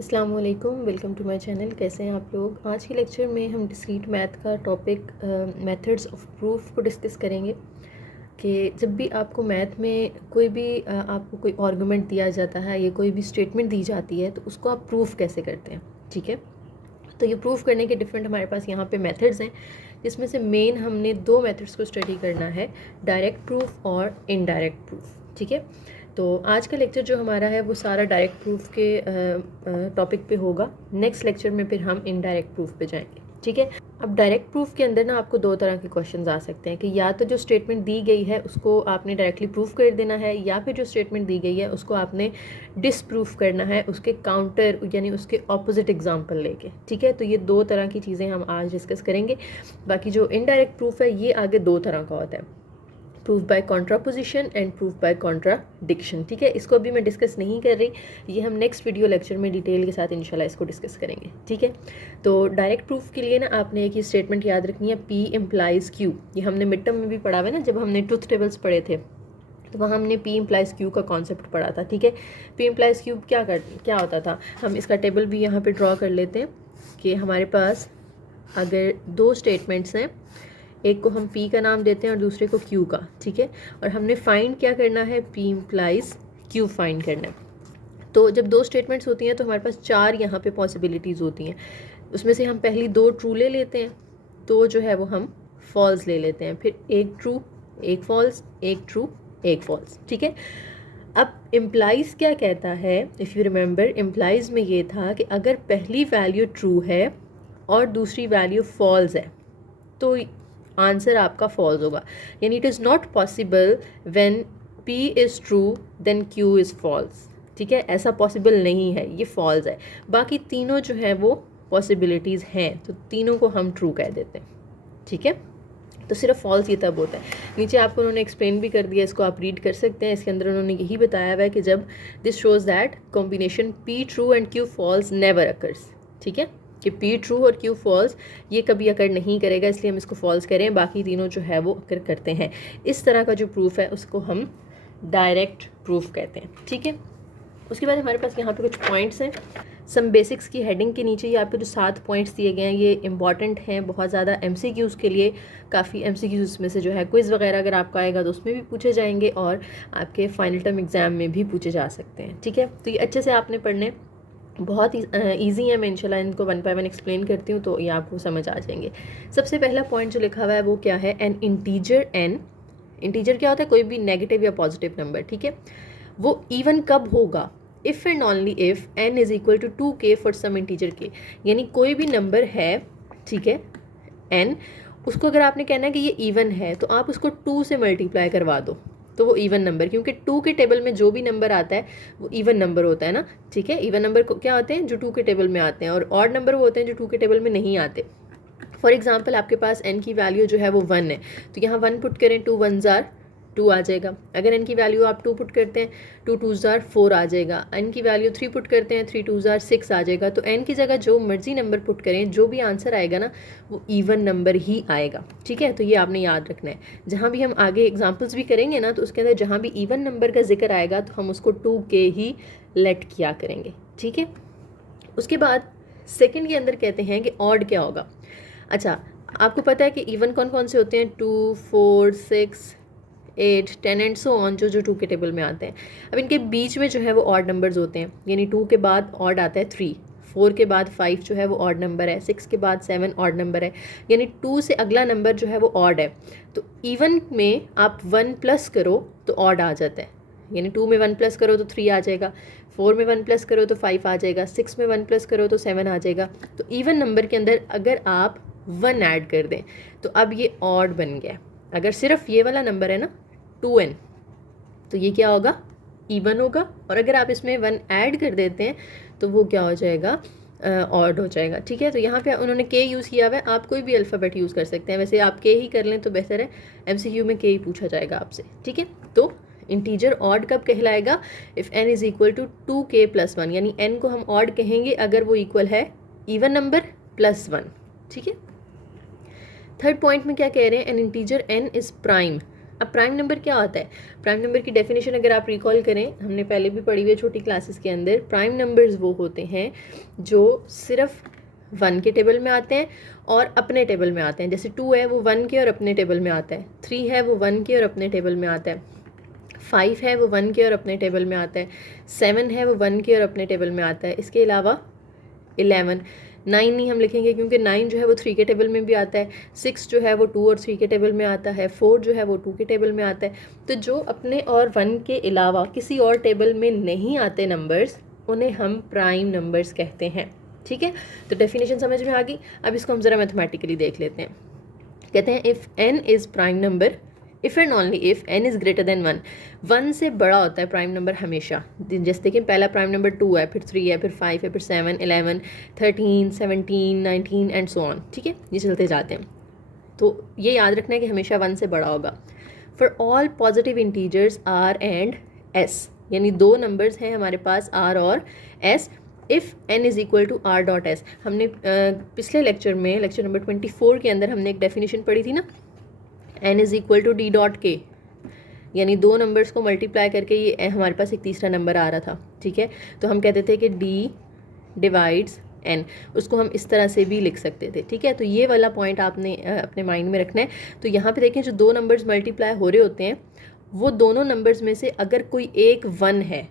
अस्सलाम वालेकुम, welcome to my channel. कैसे हैं आप लोग। आज के लेक्चर में हम डिस्क्रीट मैथ का टॉपिक मेथड्स ऑफ प्रूफ को डिस्कस करेंगे कि जब भी आपको मैथ में कोई भी आपको कोई आर्गुमेंट दिया जाता है या कोई भी स्टेटमेंट दी जाती है तो उसको आप प्रूफ कैसे करते हैं। ठीक है, तो ये प्रूफ करने के डिफरेंट हमारे पास यहाँ पे मेथड्स हैं, जिसमें से मेन हमने दो मेथड्स को स्टडी करना है, डायरेक्ट प्रूफ और इनडायरेक्ट प्रूफ। ठीक है, तो आज का लेक्चर जो हमारा है वो सारा डायरेक्ट प्रूफ के टॉपिक पे होगा। नेक्स्ट लेक्चर में फिर हम इनडायरेक्ट प्रूफ पे जाएंगे। ठीक है, अब डायरेक्ट प्रूफ के अंदर ना आपको दो तरह के क्वेश्चंस आ सकते हैं कि या तो जो स्टेटमेंट दी गई है उसको आपने डायरेक्टली प्रूफ कर देना है, या फिर जो स्टेटमेंट दी गई है उसको आपने डिसप्रूफ करना है उसके काउंटर यानी उसके ऑपोजिट एग्जांपल लेके। ठीक है, तो ये दो तरह की चीज़ें हम आज डिस्कस करेंगे। बाकी जो इनडायरेक्ट प्रूफ है ये आगे दो तरह का होता है, proof by contraposition and proof by contradiction. ठीक है, इसको अभी मैं डिस्कस नहीं कर रही, ये हम नेक्स्ट वीडियो लेक्चर में डिटेल के साथ इंशाल्लाह इसको डिस्कस करेंगे। ठीक है, तो डायरेक्ट प्रूफ के लिए ना आपने एक ही स्टेटमेंट याद रखनी है, P इम्प्लाइज Q। ये हमने मिड टर्म में भी पढ़ा हुआ है ना, जब हमने ट्रुथ टेबल्स पढ़े थे तो वहाँ हमने P इम्प्लाइज Q का कॉन्सेप्ट पढ़ा था। ठीक है, P इम्प्लाइज Q क्या होता था, हम इसका टेबल भी यहाँ पे ड्रॉ कर लेते हैं कि हमारे पास अगर दो स्टेटमेंट्स हैं, एक को हम P का नाम देते हैं और दूसरे को Q का। ठीक है, और हमने फाइंड क्या करना है, P इम्प्लाइज Q फाइंड करना है। तो जब दो स्टेटमेंट्स होती हैं तो हमारे पास चार यहाँ पे पॉसिबिलिटीज़ होती हैं, उसमें से हम पहली दो ट्रू ले लेते हैं, तो जो है वो हम फॉल्स ले लेते हैं, फिर एक ट्रू एक फॉल्स, एक ट्रू एक फॉल्स। ठीक है, अब इम्प्लाइज क्या कहता है, इफ़ यू रिमेंबर इम्प्लाइज में ये था कि अगर पहली वैल्यू ट्रू है और दूसरी वैल्यू फॉल्स है तो आंसर आपका फॉल्स होगा, यानी it is not possible when P is true then Q is false. ठीक है, ऐसा पॉसिबल नहीं है, ये फॉल्स है। बाकी तीनों जो है वो पॉसिबिलिटीज़ हैं, तो तीनों को हम ट्रू कह देते हैं। ठीक है, तो सिर्फ फॉल्स ये तब होता है। नीचे आपको उन्होंने एक्सप्लेन भी कर दिया, इसको आप रीड कर सकते हैं। इसके अंदर उन्होंने यही बताया हुआ है कि जब this shows that combination P true and Q false never occurs. ठीक है, कि P ट्रू और Q फॉल्स ये कभी अकर नहीं करेगा, इसलिए हम इसको फॉल्स करें, बाकी तीनों जो है वो अकर करते हैं। इस तरह का जो प्रूफ है उसको हम डायरेक्ट प्रूफ कहते हैं। ठीक है, उसके बाद हमारे पास यहाँ पे कुछ पॉइंट्स हैं, सम बेसिक्स की हेडिंग के नीचे ये आपको जो 7 पॉइंट्स दिए गए हैं ये इंपॉर्टेंट हैं बहुत ज़्यादा MCQs के लिए। काफ़ी MCQs में से जो है क्विज़ वगैरह अगर आपका आएगा तो उसमें भी पूछे जाएंगे और आपके फाइनल टर्म एग्ज़ाम में भी पूछे जा सकते हैं। ठीक है, तो ये अच्छे से आपने पढ़ने, बहुत ईजी है। मैं इंशाल्लाह इनको 1 बाय 1 एक्सप्लेन करती हूँ तो ये आपको समझ आ जाएंगे। सबसे पहला पॉइंट जो लिखा हुआ है वो क्या है, एन इंटीजर n। इंटीजर क्या होता है, कोई भी नेगेटिव या पॉजिटिव नंबर। ठीक है, वो इवन कब होगा, if and only if n is equal to 2k for some integer k। यानी कोई भी नंबर है, ठीक है, n, उसको अगर आपने कहना है कि ये इवन है तो आप उसको 2 से मल्टीप्लाई करवा दो तो वो इवन नंबर, क्योंकि 2 के टेबल में जो भी नंबर आता है वो इवन नंबर होता है ना। ठीक है, इवन नंबर क्या होते हैं, जो 2 के टेबल में आते हैं, और ऑड नंबर वो होते हैं जो 2 के टेबल में नहीं आते। फॉर एग्जाम्पल आपके पास n की वैल्यू जो है वो 1 है, तो यहाँ 1 पुट करें, 2 1 जार 2 आ जाएगा। अगर n की वैल्यू आप 2 पुट करते हैं, 2 2 जार 4 आ जाएगा। n की वैल्यू 3 पुट करते हैं, 3 2 जार 6 आ जाएगा। तो n की जगह जो मर्जी नंबर पुट करें, जो भी आंसर आएगा ना वो इवन नंबर ही आएगा। ठीक है, तो ये आपने याद रखना है। जहाँ भी हम आगे एग्जाम्पल्स भी करेंगे ना तो उसके अंदर जहाँ भी इवन नंबर का जिक्र आएगा तो हम उसको 2k ही लेट किया करेंगे। ठीक है, उसके बाद सेकेंड के अंदर कहते हैं कि ऑड क्या होगा। अच्छा, आपको पता है कि इवन कौन कौन से होते हैं, 2 4 6 8 10 एंड सो ऑन, जो 2 के टेबल में आते हैं। अब इनके बीच में जो है वो ऑड नंबर्स होते हैं, यानी 2 के बाद ऑड आता है 3, 4 के बाद 5 जो है वो ऑड नंबर है, 6 के बाद 7 ऑड नंबर है, यानी 2 से अगला नंबर जो है वो ऑड है। तो इवन में आप 1 प्लस करो तो ऑड आ जाता है, यानी 2 में 1 प्लस करो तो 3 आ जाएगा, 4 में 1 प्लस करो तो 5 आ जाएगा, 6 में 1 प्लस करो तो 7 आ जाएगा। तो इवन नंबर के अंदर अगर आप 1 ऐड कर दें तो अब ये ऑड बन गया। अगर सिर्फ ये वाला नंबर है ना 2n, तो ये क्या होगा, इवन होगा, और अगर आप इसमें 1 ऐड कर देते हैं तो वो क्या हो जाएगा, ऑड हो जाएगा। ठीक है, तो यहाँ पे उन्होंने k यूज़ किया हुआ है, आप कोई भी अल्फ़ाबेट यूज़ कर सकते हैं, वैसे आप k ही कर लें तो बेहतर है, MCQ में k ही पूछा जाएगा आपसे। ठीक है, तो इंटीजर ऑड कब कहलाएगा, if n is equal to 2k plus 1, यानी n को हम ऑड कहेंगे अगर वो इक्वल है इवन नंबर प्लस 1। ठीक है, थर्ड पॉइंट में क्या कह रहे हैं, N integer n is prime. अब प्राइम नंबर क्या होता है? प्राइम नंबर की डेफिनेशन अगर आप रिकॉल करें, हमने पहले भी पढ़ी हुई है छोटी क्लासेस के अंदर, प्राइम नंबर्स वो होते हैं जो सिर्फ 1 के टेबल में आते हैं और अपने टेबल में आते हैं। जैसे 2 है वो 1 के और अपने टेबल में आता है, 3 है वो 1 के और अपने टेबल में आता है, 5 है वो 1 के और अपने टेबल में आता है, 7 है वो 1 के और अपने टेबल में आता है। इसके अलावा 11, 9 नहीं हम लिखेंगे क्योंकि 9 जो है वो 3 के टेबल में भी आता है, 6 जो है वो 2 और 3 के टेबल में आता है, 4 जो है वो 2 के टेबल में आता है। तो जो अपने और 1 के अलावा किसी और टेबल में नहीं आते नंबर्स, उन्हें हम प्राइम नंबर्स कहते हैं। ठीक है, तो डेफिनेशन समझ में आ गई। अब इसको हम ज़रा मैथमेटिकली देख लेते हैं। कहते हैं if n is prime number, if and only if n is greater than 1, 1 से बड़ा होता है प्राइम नंबर हमेशा। जैसे देखिए पहला प्राइम नंबर 2 है, फिर 3 है, फिर 5 है, फिर 7, 11, 13, 17, 19 एंड सो ऑन। ठीक है, ये चलते जाते हैं। तो ये याद रखना है कि हमेशा 1 से बड़ा होगा। For all positive integers r and s, यानी दो नंबर्स हैं हमारे पास r और s, if n is equal to r dot s। हमने पिछले लेक्चर में, लेक्चर नंबर 24 के अंदर हमने एक डेफिनेशन पढ़ी थी ना, n is equal to d dot k, यानी दो नंबर्स को मल्टीप्लाई करके ये हमारे पास एक तीसरा नंबर आ रहा था। ठीक है, तो हम कहते थे कि d डिवाइड्स n, उसको हम इस तरह से भी लिख सकते थे। ठीक है, तो ये वाला पॉइंट आपने अपने माइंड में रखना है। तो यहाँ पे देखें जो दो नंबर्स मल्टीप्लाई हो रहे होते हैं, वो दोनों नंबर्स में से अगर कोई एक 1 है,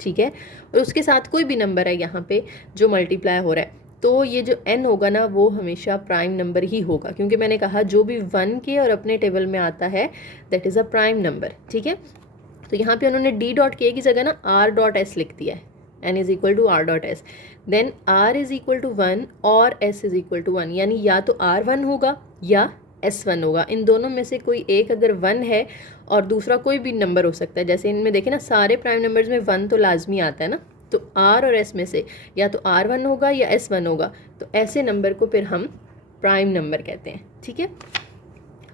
ठीक है, और उसके साथ कोई भी नंबर है यहाँ पे जो मल्टीप्लाई हो रहा है, तो ये जो n होगा ना वो हमेशा प्राइम नंबर ही होगा, क्योंकि मैंने कहा जो भी 1 के और अपने टेबल में आता है that is a prime number. ठीक है, तो यहाँ पे उन्होंने d डॉट k की जगह ना r डॉट s लिख दिया है, n is equal to r dot s, then r is equal to 1 और s इज़ इक्वल टू 1, यानी या तो r 1 होगा या s1 होगा। इन दोनों में से कोई एक अगर 1 है और दूसरा कोई भी नंबर हो सकता है, जैसे इनमें देखें ना सारे प्राइम नंबर्स में 1 तो लाजमी आता है ना, तो r और s में से या तो r1 होगा या s1 होगा, तो ऐसे नंबर को फिर हम प्राइम नंबर कहते हैं। ठीक है,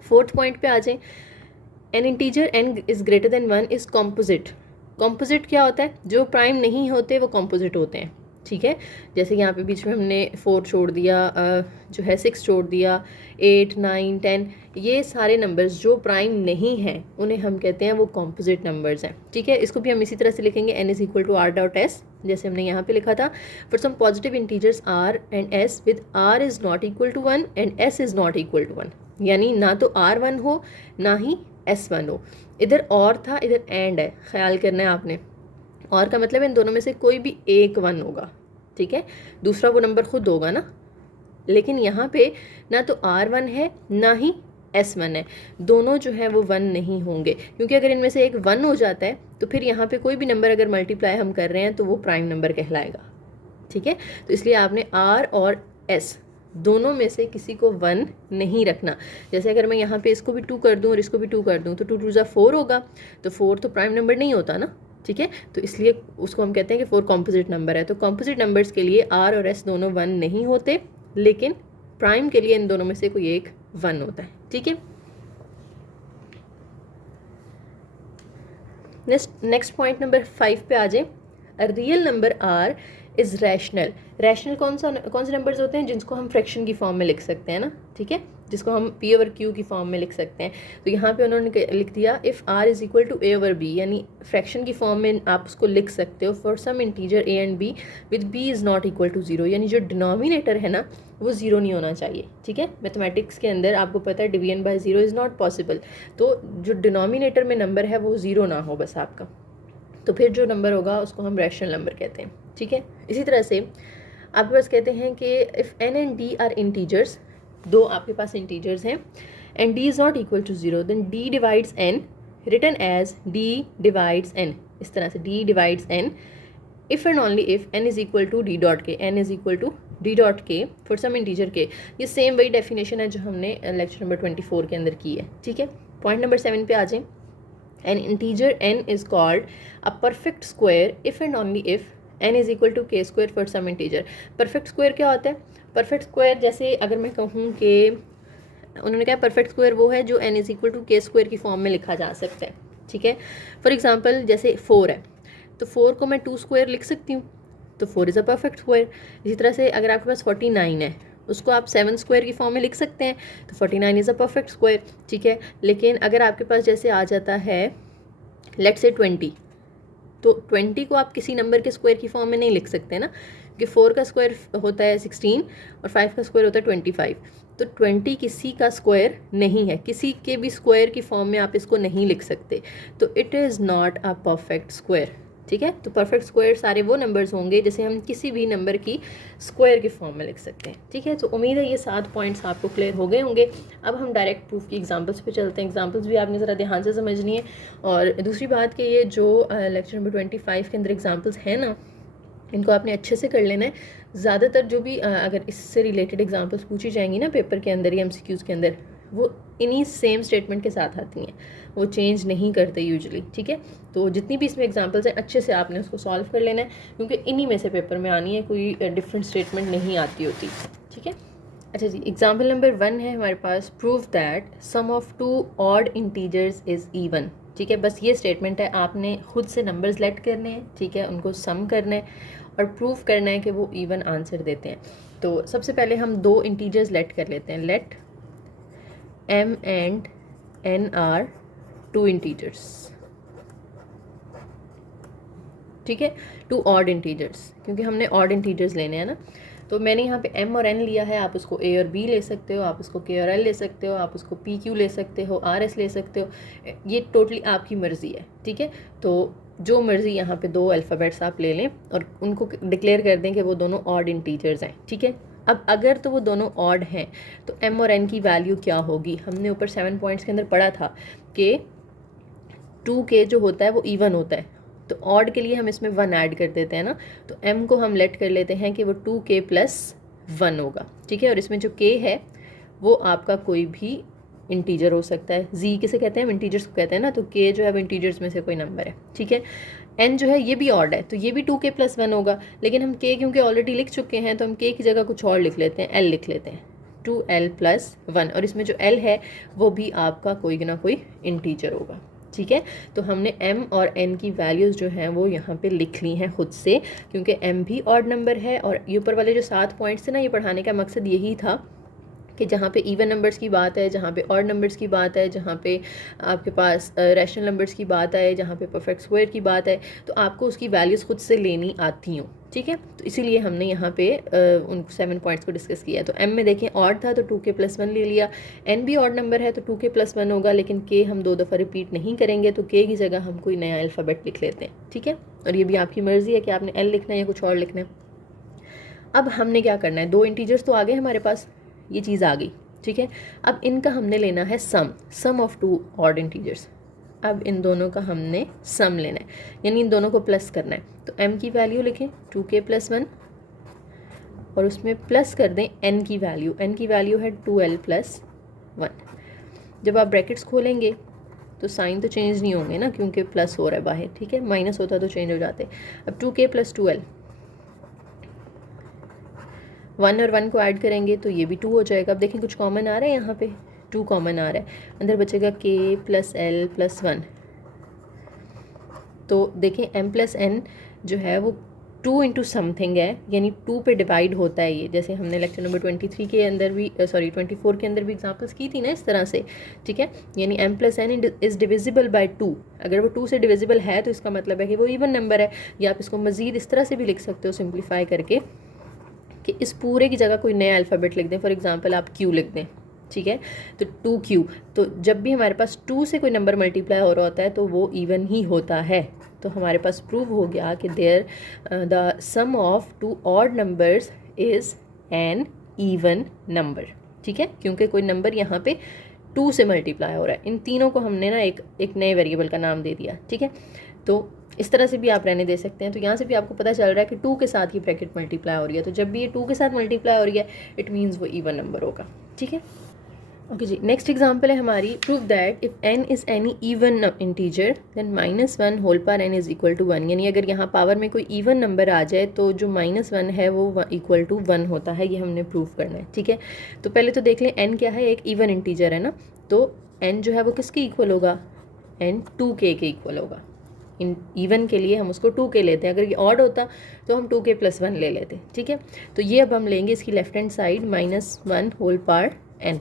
फोर्थ पॉइंट पे आ जाएं। N integer n is greater than 1 is composite. Composite क्या होता है? जो प्राइम नहीं होते वो कॉम्पोजिट होते हैं। ठीक है, जैसे यहाँ पे बीच में हमने 4 छोड़ दिया, जो है 6 छोड़ दिया, 8, 9, 10, ये सारे नंबर्स जो प्राइम नहीं हैं उन्हें हम कहते हैं वो कॉम्पोजिट नंबर्स हैं। ठीक है, इसको भी हम इसी तरह से लिखेंगे, n is equal to r dot s, जैसे हमने यहाँ पे लिखा था। For some positive integers r and s with r is not equal to 1 and s is not equal to 1, यानी ना तो r 1 हो ना ही s1 हो। इधर और था, इधर एंड है, ख्याल करना है आपने। और का मतलब इन दोनों में से कोई भी एक 1 होगा। ठीक है, दूसरा वो नंबर खुद होगा ना, लेकिन यहाँ पे ना तो r1 है ना ही s1 है, दोनों जो है वो 1 नहीं होंगे, क्योंकि अगर इनमें से एक 1 हो जाता है तो फिर यहाँ पे कोई भी नंबर अगर मल्टीप्लाई हम कर रहे हैं तो वो प्राइम नंबर कहलाएगा। ठीक है, तो इसलिए आपने r और s दोनों में से किसी को 1 नहीं रखना। जैसे अगर मैं यहाँ पे इसको भी 2 कर दूँ और इसको भी 2 कर दूँ तो 2 2 4 होगा, तो 4 तो प्राइम नंबर नहीं होता ना। ठीक है, तो इसलिए उसको हम कहते हैं कि 4 कॉम्पोजिट नंबर है। तो कॉम्पोजिट नंबर्स के लिए r और s दोनों 1 नहीं होते, लेकिन प्राइम के लिए इन दोनों में से कोई एक 1 होता है। ठीक है, नेक्स्ट पॉइंट नंबर 5 पे आ जाए। A real number r is rational. Rational कौन से नंबर्स होते हैं? जिनको हम फ्रैक्शन की फॉर्म में लिख सकते हैं ना। ठीक है, जिसको हम p ओवर q की फॉर्म में लिख सकते हैं। तो यहाँ पे उन्होंने लिख दिया if r is equal to a over b, यानी फ्रैक्शन की फॉर्म में आप उसको लिख सकते हो for some integer a and b with b is not equal to 0, यानी जो डिनोमिनेटर है ना वो 0 नहीं होना चाहिए। ठीक है, मैथमेटिक्स के अंदर आपको पता है division bye 0 is not possible, तो जो डिनोमिनेटर में नंबर है वो 0 ना हो बस आपका, तो फिर जो नंबर होगा उसको हम रैशनल नंबर कहते हैं। ठीक है, इसी तरह से आपके पास कहते हैं कि if n and d are integers, दो आपके पास इंटीजर्स हैं, and d is not equal to 0, then d divides n, written as d divides n, इस तरह से d divides n if and only if n is equal to d dot k, n is equal to d dot k for some integer k। ये same वही definition है जो हमने lecture number 24 के अंदर की है। ठीक है, पॉइंट नंबर 7 पे आ जाएं। An integer n is called a perfect square if and only if n is equal to k square for some integer। perfect square क्या होता है? perfect square जैसे अगर मैं कहूँ कि उन्होंने कहा परफेक्ट स्क्वायर वो है जो n इज़ इक्वल टू के स्क्वायर की फॉर्म में लिखा जा सकता है। ठीक है, फॉर एग्जांपल जैसे 4 है तो 4 को मैं 2 स्क्वायर लिख सकती हूँ, तो 4 इज़ अ परफेक्ट स्क्वायर। इसी तरह से अगर आपके पास 49 है उसको आप 7 स्क्वायर की फॉर्म में लिख सकते हैं, तो 49 इज़ अ परफेक्ट स्क्वायर, ठीक है। लेकिन अगर आपके पास जैसे आ जाता है लेट्स से 20, तो 20 को आप किसी नंबर के स्क्वायर की फॉर्म में नहीं लिख सकते ना, क्योंकि 4 का स्क्वायर होता है 16 और 5 का स्क्वायर होता है 25। तो 20 किसी का स्क्वायर नहीं है, किसी के भी स्क्वायर की फॉर्म में आप इसको नहीं लिख सकते, तो it is not a perfect square, ठीक है। तो परफेक्ट स्क्वायर सारे वो नंबर्स होंगे जैसे हम किसी भी नंबर की स्क्वायर की फॉर्म में लिख सकते हैं, ठीक है। तो उम्मीद है ये 7 पॉइंट्स आपको क्लियर हो गए होंगे। अब हम डायरेक्ट प्रूफ की एग्जांपल्स पे चलते हैं। एग्जांपल्स भी आपने ज़रा ध्यान से समझनी है। और दूसरी बात कि ये जो लेक्चर नंबर 25 के अंदर एग्जांपल्स हैं ना, इनको आपने अच्छे से कर लेना है। ज़्यादातर जो भी अगर इससे रिलेटेड एग्जांपल्स पूछी जाएंगी ना पेपर के अंदर या एमसीक्यूज़ के अंदर, वो इन्हीं सेम स्टेटमेंट के साथ आती हैं, वो चेंज नहीं करते यूजुअली, ठीक है। तो जितनी भी इसमें एग्जांपल्स हैं अच्छे से आपने उसको सॉल्व कर लेना है, क्योंकि इन्हीं में से पेपर में आनी है, कोई डिफरेंट स्टेटमेंट नहीं आती होती, ठीक है। अच्छा जी, एग्जाम्पल नंबर 1 है हमारे पास, prove that sum of 2 odd integers is even, ठीक है। बस ये स्टेटमेंट है, आपने खुद से नंबर्स लेट करने हैं, ठीक है, उनको सम करना है और प्रूव करना है कि वो इवन आंसर देते हैं। तो सबसे पहले हम 2 इंटीजर्स लेट कर लेते हैं। Let m and n are 2 integers, ठीक है, 2 ऑड इंटीजर्स, क्योंकि हमने ऑड इंटीजर्स लेने हैं ना। तो मैंने यहाँ पे m और n लिया है, आप उसको a और b ले सकते हो, आप उसको k और l ले सकते हो, आप उसको p q ले सकते हो, r s ले सकते हो, ये टोटली आपकी मर्ज़ी है, ठीक है। तो जो मर्ज़ी यहाँ पे 2 अल्फ़ाबेट्स आप ले लें और उनको डिक्लेयर कर दें कि वो दोनों ऑड इंटीजर्स हैं, ठीक है। अब अगर तो वो दोनों ऑड हैं तो m और n की वैल्यू क्या होगी, हमने ऊपर 7 पॉइंट्स के अंदर पढ़ा था कि 2k जो होता है वो इवन होता है, तो ऑड के लिए हम इसमें 1 ऐड कर देते हैं ना, तो m को हम लेट कर लेते हैं कि वो 2k + 1 होगा, ठीक है। और इसमें जो k है वो आपका कोई भी इंटीजर हो सकता है, z किसे कहते हैं, हम इंटीजर्स को कहते हैं ना, तो k जो है वो इंटीजर्स में से कोई नंबर है, ठीक है। n जो है ये भी ऑड है, तो ये भी 2k + 1 होगा, लेकिन हम k क्योंकि ऑलरेडी लिख चुके हैं तो हम k की जगह कुछ और लिख लेते हैं, l लिख लेते हैं, 2l + 1, और इसमें जो l है वो भी आपका कोई ना कोई इंटीजर होगा, ठीक है। तो हमने m और n की वैल्यूज़ जो हैं वो यहाँ पे लिख ली हैं खुद से, क्योंकि m भी ऑड नंबर है, और ये ऊपर वाले जो 7 पॉइंट्स थे ना, ये पढ़ाने का मकसद यही था कि जहाँ पे इवन नंबर्स की बात है, जहाँ पे ऑड नंबर्स की बात है, जहाँ पे आपके पास रैशनल नंबर्स की बात है, जहाँ पे परफेक्ट स्क्वायर की बात है, तो आपको उसकी वैल्यूज़ खुद से लेनी आती हों, ठीक है। तो इसीलिए हमने यहाँ पे उन 7 पॉइंट्स को डिस्कस किया। तो m में देखें ऑड था तो 2k + 1 ले लिया, n भी ऑड नंबर है तो 2k + 1 होगा, लेकिन k हम 2 दफ़ा रिपीट नहीं करेंगे, तो k की जगह हम कोई नया अल्फ़ाबेट लिख लेते हैं, ठीक है। और ये भी आपकी मर्ज़ी है कि आपने l लिखना है या कुछ और लिखना है। अब हमने क्या करना है, 2 इंटीजर्स तो आ गए हमारे पास, ये चीज़ आ गई, ठीक है। अब इनका हमने लेना है सम ऑफ 2 ऑड इंटीजर्स। अब इन दोनों का हमने सम लेना है, यानी इन दोनों को प्लस करना है। तो m की वैल्यू लिखें 2k + 1 और उसमें प्लस कर दें n की वैल्यू, n की वैल्यू है 2l + 1। जब आप ब्रैकेट्स खोलेंगे तो साइन तो चेंज नहीं होंगे ना, क्योंकि प्लस हो रहा है बाहर, ठीक है, माइनस होता तो चेंज हो जाते। अब 2k + 2l, 1 और 1 को ऐड करेंगे तो ये भी 2 हो जाएगा। अब देखें कुछ कॉमन आ रहा है, यहाँ पे 2 कॉमन आ रहा है, अंदर बचेगा k + l + 1। तो देखें m + n जो है वो 2 × समथिंग है, यानी 2 पे डिवाइड होता है ये, जैसे हमने लेक्चर नंबर 23 के अंदर भी 24 के अंदर भी एग्जांपल्स की थी ना इस तरह से, ठीक है। यानी m + n is divisible bye 2, अगर वो 2 से डिविजिबल है तो इसका मतलब है कि वो इवन नंबर है। या आप इसको मज़ीद इस तरह से भी लिख सकते हो सिंप्लीफाई करके कि इस पूरे की जगह कोई नया अल्फ़ाबेट लिख दें, फॉर एग्जांपल आप q लिख दें, ठीक है, तो 2q। तो जब भी हमारे पास 2 से कोई नंबर मल्टीप्लाई हो रहा होता है तो वो इवन ही होता है। तो हमारे पास प्रूव हो गया कि there the sum of 2 odd numbers is an even number, ठीक है, क्योंकि कोई नंबर यहाँ पे 2 से मल्टीप्लाई हो रहा है। इन तीनों को हमने ना एक नए वेरिएबल का नाम दे दिया, ठीक है। तो इस तरह से भी आप रहने दे सकते हैं। तो यहाँ से भी आपको पता चल रहा है कि 2 के साथ ही ब्रैकेट मल्टीप्लाई हो रही है, तो जब भी ये 2 के साथ मल्टीप्लाई हो रही है इट मीन्स वो इवन नंबर होगा, ठीक है। ओके जी, नेक्स्ट एग्जांपल है हमारी, prove that if n is any even integer then -1 whole power n is equal to 1, यानी अगर यहाँ पावर में कोई इवन नंबर आ जाए तो जो -1 है वो इक्वल टू 1 होता है, ये हमने प्रूव करना है, ठीक है। तो पहले तो देख लें n क्या है, एक इवन इंटीजर है ना, तो n जो है वो किसके इक्वल होगा, n 2k के इक्वल होगा, इवन के लिए हम उसको 2k लेते हैं, अगर ये ऑड होता तो हम 2k + 1 ले लेते, ठीक है। तो ये अब हम लेंगे इसकी left hand side -1 whole power n।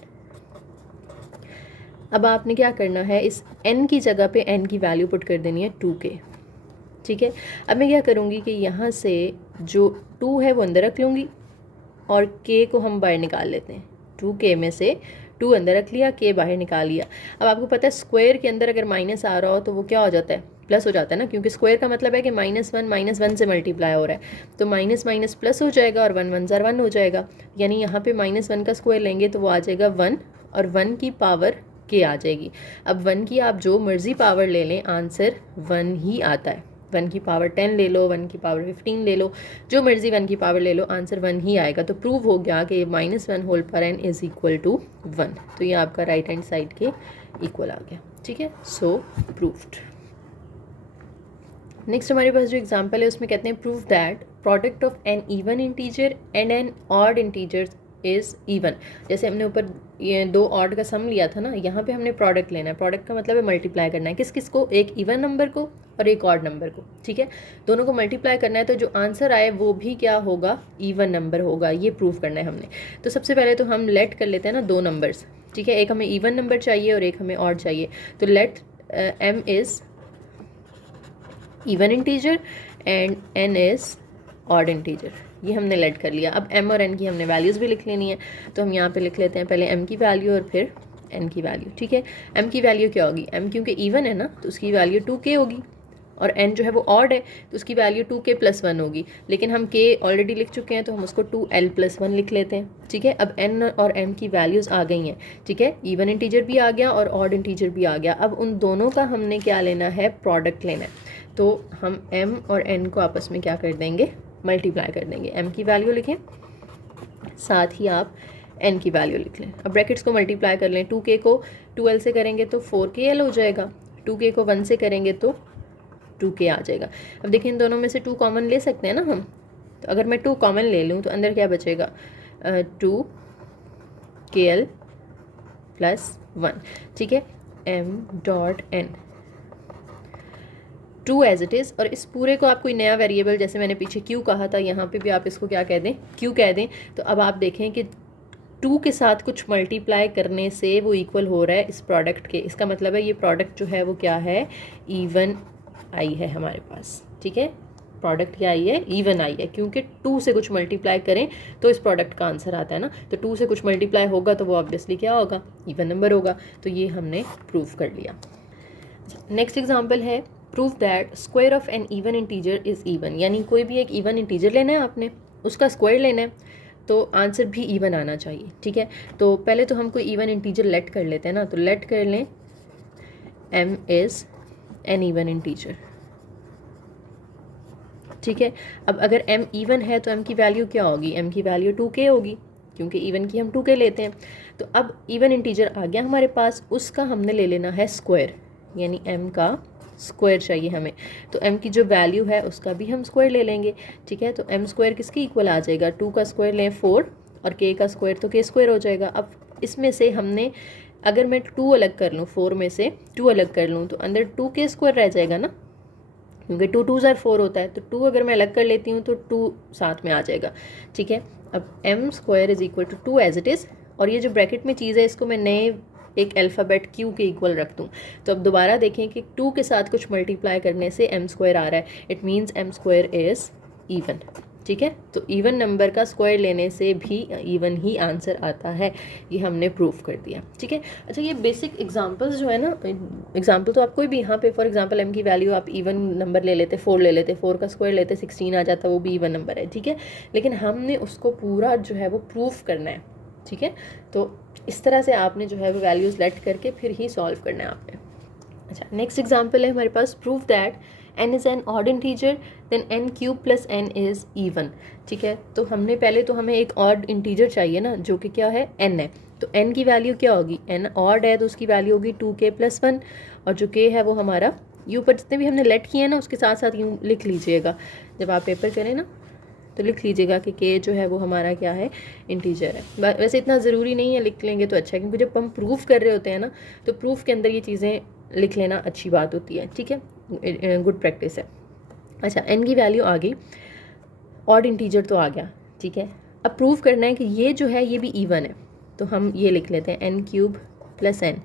अब आपने क्या करना है, इस n की जगह पे n की वैल्यू पुट कर देनी है 2k, ठीक है। अब मैं क्या करूँगी कि यहाँ से जो 2 है वो अंदर रख लूँगी और k को हम बाहर निकाल लेते हैं। 2k में से 2 अंदर रख लिया, k बाहर निकाल लिया। अब आपको पता है स्क्वायर के अंदर अगर माइनस आ रहा हो तो वो क्या हो जाता है, प्लस हो जाता है ना, क्योंकि स्क्वायर का मतलब है कि -1 से मल्टीप्लाई हो रहा है, तो माइनस माइनस प्लस हो जाएगा और 1 1 1 हो जाएगा। यानी यहाँ पे -1 का स्क्वायर लेंगे तो वो आ जाएगा 1 और 1 की पावर k आ जाएगी। अब 1 की आप जो मर्ज़ी पावर ले लें, आंसर 1 ही आता है। 1 की पावर 10 ले लो, 1 की पावर 15 ले लो, जो मर्ज़ी 1 की पावर ले लो, आंसर 1 ही आएगा। तो प्रूव हो गया कि -1 whole power n is equal to 1। तो ये आपका राइट हैंड साइड के इक्वल आ गया, ठीक है। सो प्रूव्ड। नेक्स्ट हमारे पास जो एग्जांपल है उसमें कहते हैं prove that product of an even integer and an odd integer is even. जैसे हमने ऊपर ये 2 ऑड का सम लिया था ना, यहाँ पे हमने प्रोडक्ट लेना है। प्रोडक्ट का मतलब है मल्टीप्लाई करना है, किस किस को, एक इवन नंबर को और एक ऑड नंबर को, ठीक है। दोनों को मल्टीप्लाई करना है, तो जो आंसर आए वो भी क्या होगा, इवन नंबर होगा। ये प्रूव करना है हमने। तो सबसे पहले तो हम लेट कर लेते हैं ना 2 नंबर्स, ठीक है। एक हमें इवन नंबर चाहिए और एक हमें ऑड चाहिए। तो let m is even integer and n is odd integer. ये हमने लेट कर लिया। अब m और n की हमने वैल्यूज़ भी लिख लेनी है, तो हम यहाँ पे लिख लेते हैं पहले m की वैल्यू और फिर n की वैल्यू, ठीक है। m की वैल्यू क्या होगी, m क्योंकि इवन है ना तो उसकी वैल्यू 2k होगी, और n जो है वो ऑड है तो उसकी वैल्यू 2k + 1 होगी। लेकिन हम k ऑलरेडी लिख चुके हैं तो हम उसको 2l + 1 लिख लेते हैं, ठीक है। अब n और m की वैल्यूज़ आ गई हैं, ठीक है। इवन इंटीजर भी आ गया और ऑड इंटीजर भी आ गया। अब उन दोनों का हमने क्या लेना है, प्रोडक्ट लेना है। तो हम m और n को आपस में क्या कर देंगे, मल्टीप्लाई कर देंगे। m की वैल्यू लिखें, साथ ही आप n की वैल्यू लिख लें। अब ब्रैकेट्स को मल्टीप्लाई कर लें। 2k को 2l से करेंगे तो 4kl हो जाएगा, 2k को 1 से करेंगे तो 2k आ जाएगा। अब देखिए इन दोनों में से 2 कॉमन ले सकते हैं ना हम, तो अगर मैं 2 कॉमन ले लूँ तो अंदर क्या बचेगा, 2kl + 1, ठीक है। m.n 2 as it is. और इस पूरे को आप कोई नया वेरिएबल, जैसे मैंने पीछे q कहा था, यहाँ पे भी आप इसको क्या कह दें, q कह दें। तो अब आप देखें कि 2 के साथ कुछ मल्टीप्लाई करने से वो इक्वल हो रहा है इस प्रोडक्ट के। इसका मतलब है ये प्रोडक्ट जो है वो क्या है, इवन आई है हमारे पास, ठीक है। प्रोडक्ट क्या आई है, इवन आई है, क्योंकि 2 से कुछ मल्टीप्लाई करें तो इस प्रोडक्ट का आंसर आता है ना। तो 2 से कुछ मल्टीप्लाई होगा तो वो ऑब्वियसली क्या होगा, इवन नंबर होगा। तो ये हमने प्रूव कर लिया। नेक्स्ट एग्जांपल है prove that square of an even integer is even. यानी कोई भी एक इवन इंटीजर लेना है आपने, उसका स्क्वायर लेना है, तो आंसर भी इवन आना चाहिए, ठीक है। तो पहले तो हम कोई इवन इंटीजर लेट कर लेते हैं ना, तो लेट कर लें m is an even integer, ठीक है। अब अगर m इवन है तो m की वैल्यू क्या होगी, m की वैल्यू 2k होगी, क्योंकि इवन की हम 2k लेते हैं। तो अब इवन इंटीजर आ गया हमारे पास, उसका हमने ले लेना है स्क्वायर, यानी m का स्क्वायर चाहिए हमें। तो m की जो वैल्यू है उसका भी हम स्क्वायर ले लेंगे, ठीक है। तो m स्क्वायर किसकी इक्वल आ जाएगा, 2 का स्क्वायर लें 4 और k का स्क्वायर तो k स्क्वायर हो जाएगा। अब इसमें से हमने, अगर मैं 2 अलग कर लूँ, 4 में से 2 अलग कर लूँ तो अंदर 2k स्क्वायर रह जाएगा ना, क्योंकि 2 2 4 होता है। तो 2 अगर मैं अलग कर लेती हूँ तो 2 साथ में आ जाएगा, ठीक है। अब m square is equal to 2 as it is, और ये जो ब्रैकेट में चीज़ है इसको मैं नए एक अल्फ़ाबेट q के इक्वल रख दूँ। तो अब दोबारा देखें कि 2 के साथ कुछ मल्टीप्लाई करने से m स्क्वायर आ रहा है, it means m square is even, ठीक है। तो इवन नंबर का स्क्वायर लेने से भी इवन ही आंसर आता है, ये हमने प्रूफ कर दिया, ठीक है। अच्छा, ये बेसिक एग्जांपल्स जो है ना, एग्जांपल तो आप कोई भी यहाँ पे फॉर एग्जांपल m की वैल्यू आप इवन नंबर ले लेते, 4 ले लेते, 4 का स्क्वायर लेते 16 आ जाता, वो भी इवन नंबर है, ठीक है। लेकिन हमने उसको पूरा जो है वो प्रूफ करना है, ठीक है। तो इस तरह से आपने जो है वो वैल्यूज़ लेट करके फिर ही सॉल्व करना है आपने। अच्छा, नेक्स्ट एग्जांपल है हमारे पास prove that n is an odd integer then n³ + n is even, ठीक है। तो हमने पहले तो हमें एक ऑड इंटीजर चाहिए ना, जो कि क्या है, n है। तो n की वैल्यू क्या होगी, n ऑड है तो उसकी वैल्यू होगी 2k + 1, और जो k है वो हमारा, ये ऊपर जितने भी हमने लेट किए हैं ना उसके साथ साथ यूँ लिख लीजिएगा, जब आप पेपर करें ना तो लिख लीजिएगा कि k जो है वो हमारा क्या है, इंटीजर है। वैसे इतना ज़रूरी नहीं है, लिख लेंगे तो अच्छा है, क्योंकि जब हम प्रूफ कर रहे होते हैं ना तो प्रूफ के अंदर ये चीज़ें लिख लेना अच्छी बात होती है, ठीक है। गुड प्रैक्टिस है। अच्छा, n की वैल्यू आ गई, ऑड इंटीजर तो आ गया, ठीक है। अब प्रूव करना है कि ये जो है ये भी इवन है, तो हम ये लिख लेते हैं n क्यूब प्लस n।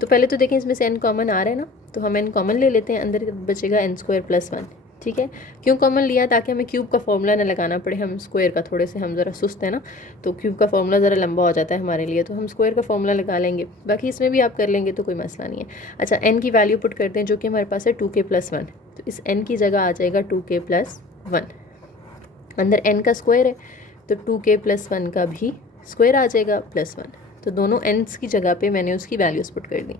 तो पहले तो देखें इसमें से n कॉमन आ रहा है ना, तो हम n कॉमन ले लेते हैं, अंदर बचेगा n स्क्वायर प्लस 1, ठीक है। क्यों कॉमन लिया? ताकि हमें क्यूब का फॉर्मूला ना लगाना पड़े, हम स्क्वायर का थोड़े से हम ज़रा सुस्त है ना, तो क्यूब का फॉर्मूला ज़रा लंबा हो जाता है हमारे लिए, तो हम स्क्वायर का फॉर्मूला लगा लेंगे, बाकी इसमें भी आप कर लेंगे तो कोई मसला नहीं है। अच्छा, n की वैल्यू पुट करते हैं जो कि हमारे पास है 2k प्लस 1, तो इस n की जगह आ जाएगा 2k प्लस 1, अंदर n का स्क्वायर है तो 2k प्लस 1 का भी स्क्वायर आ जाएगा प्लस 1, तो दोनों n's की जगह पे मैंने उसकी वैल्यूज़ पुट कर दी।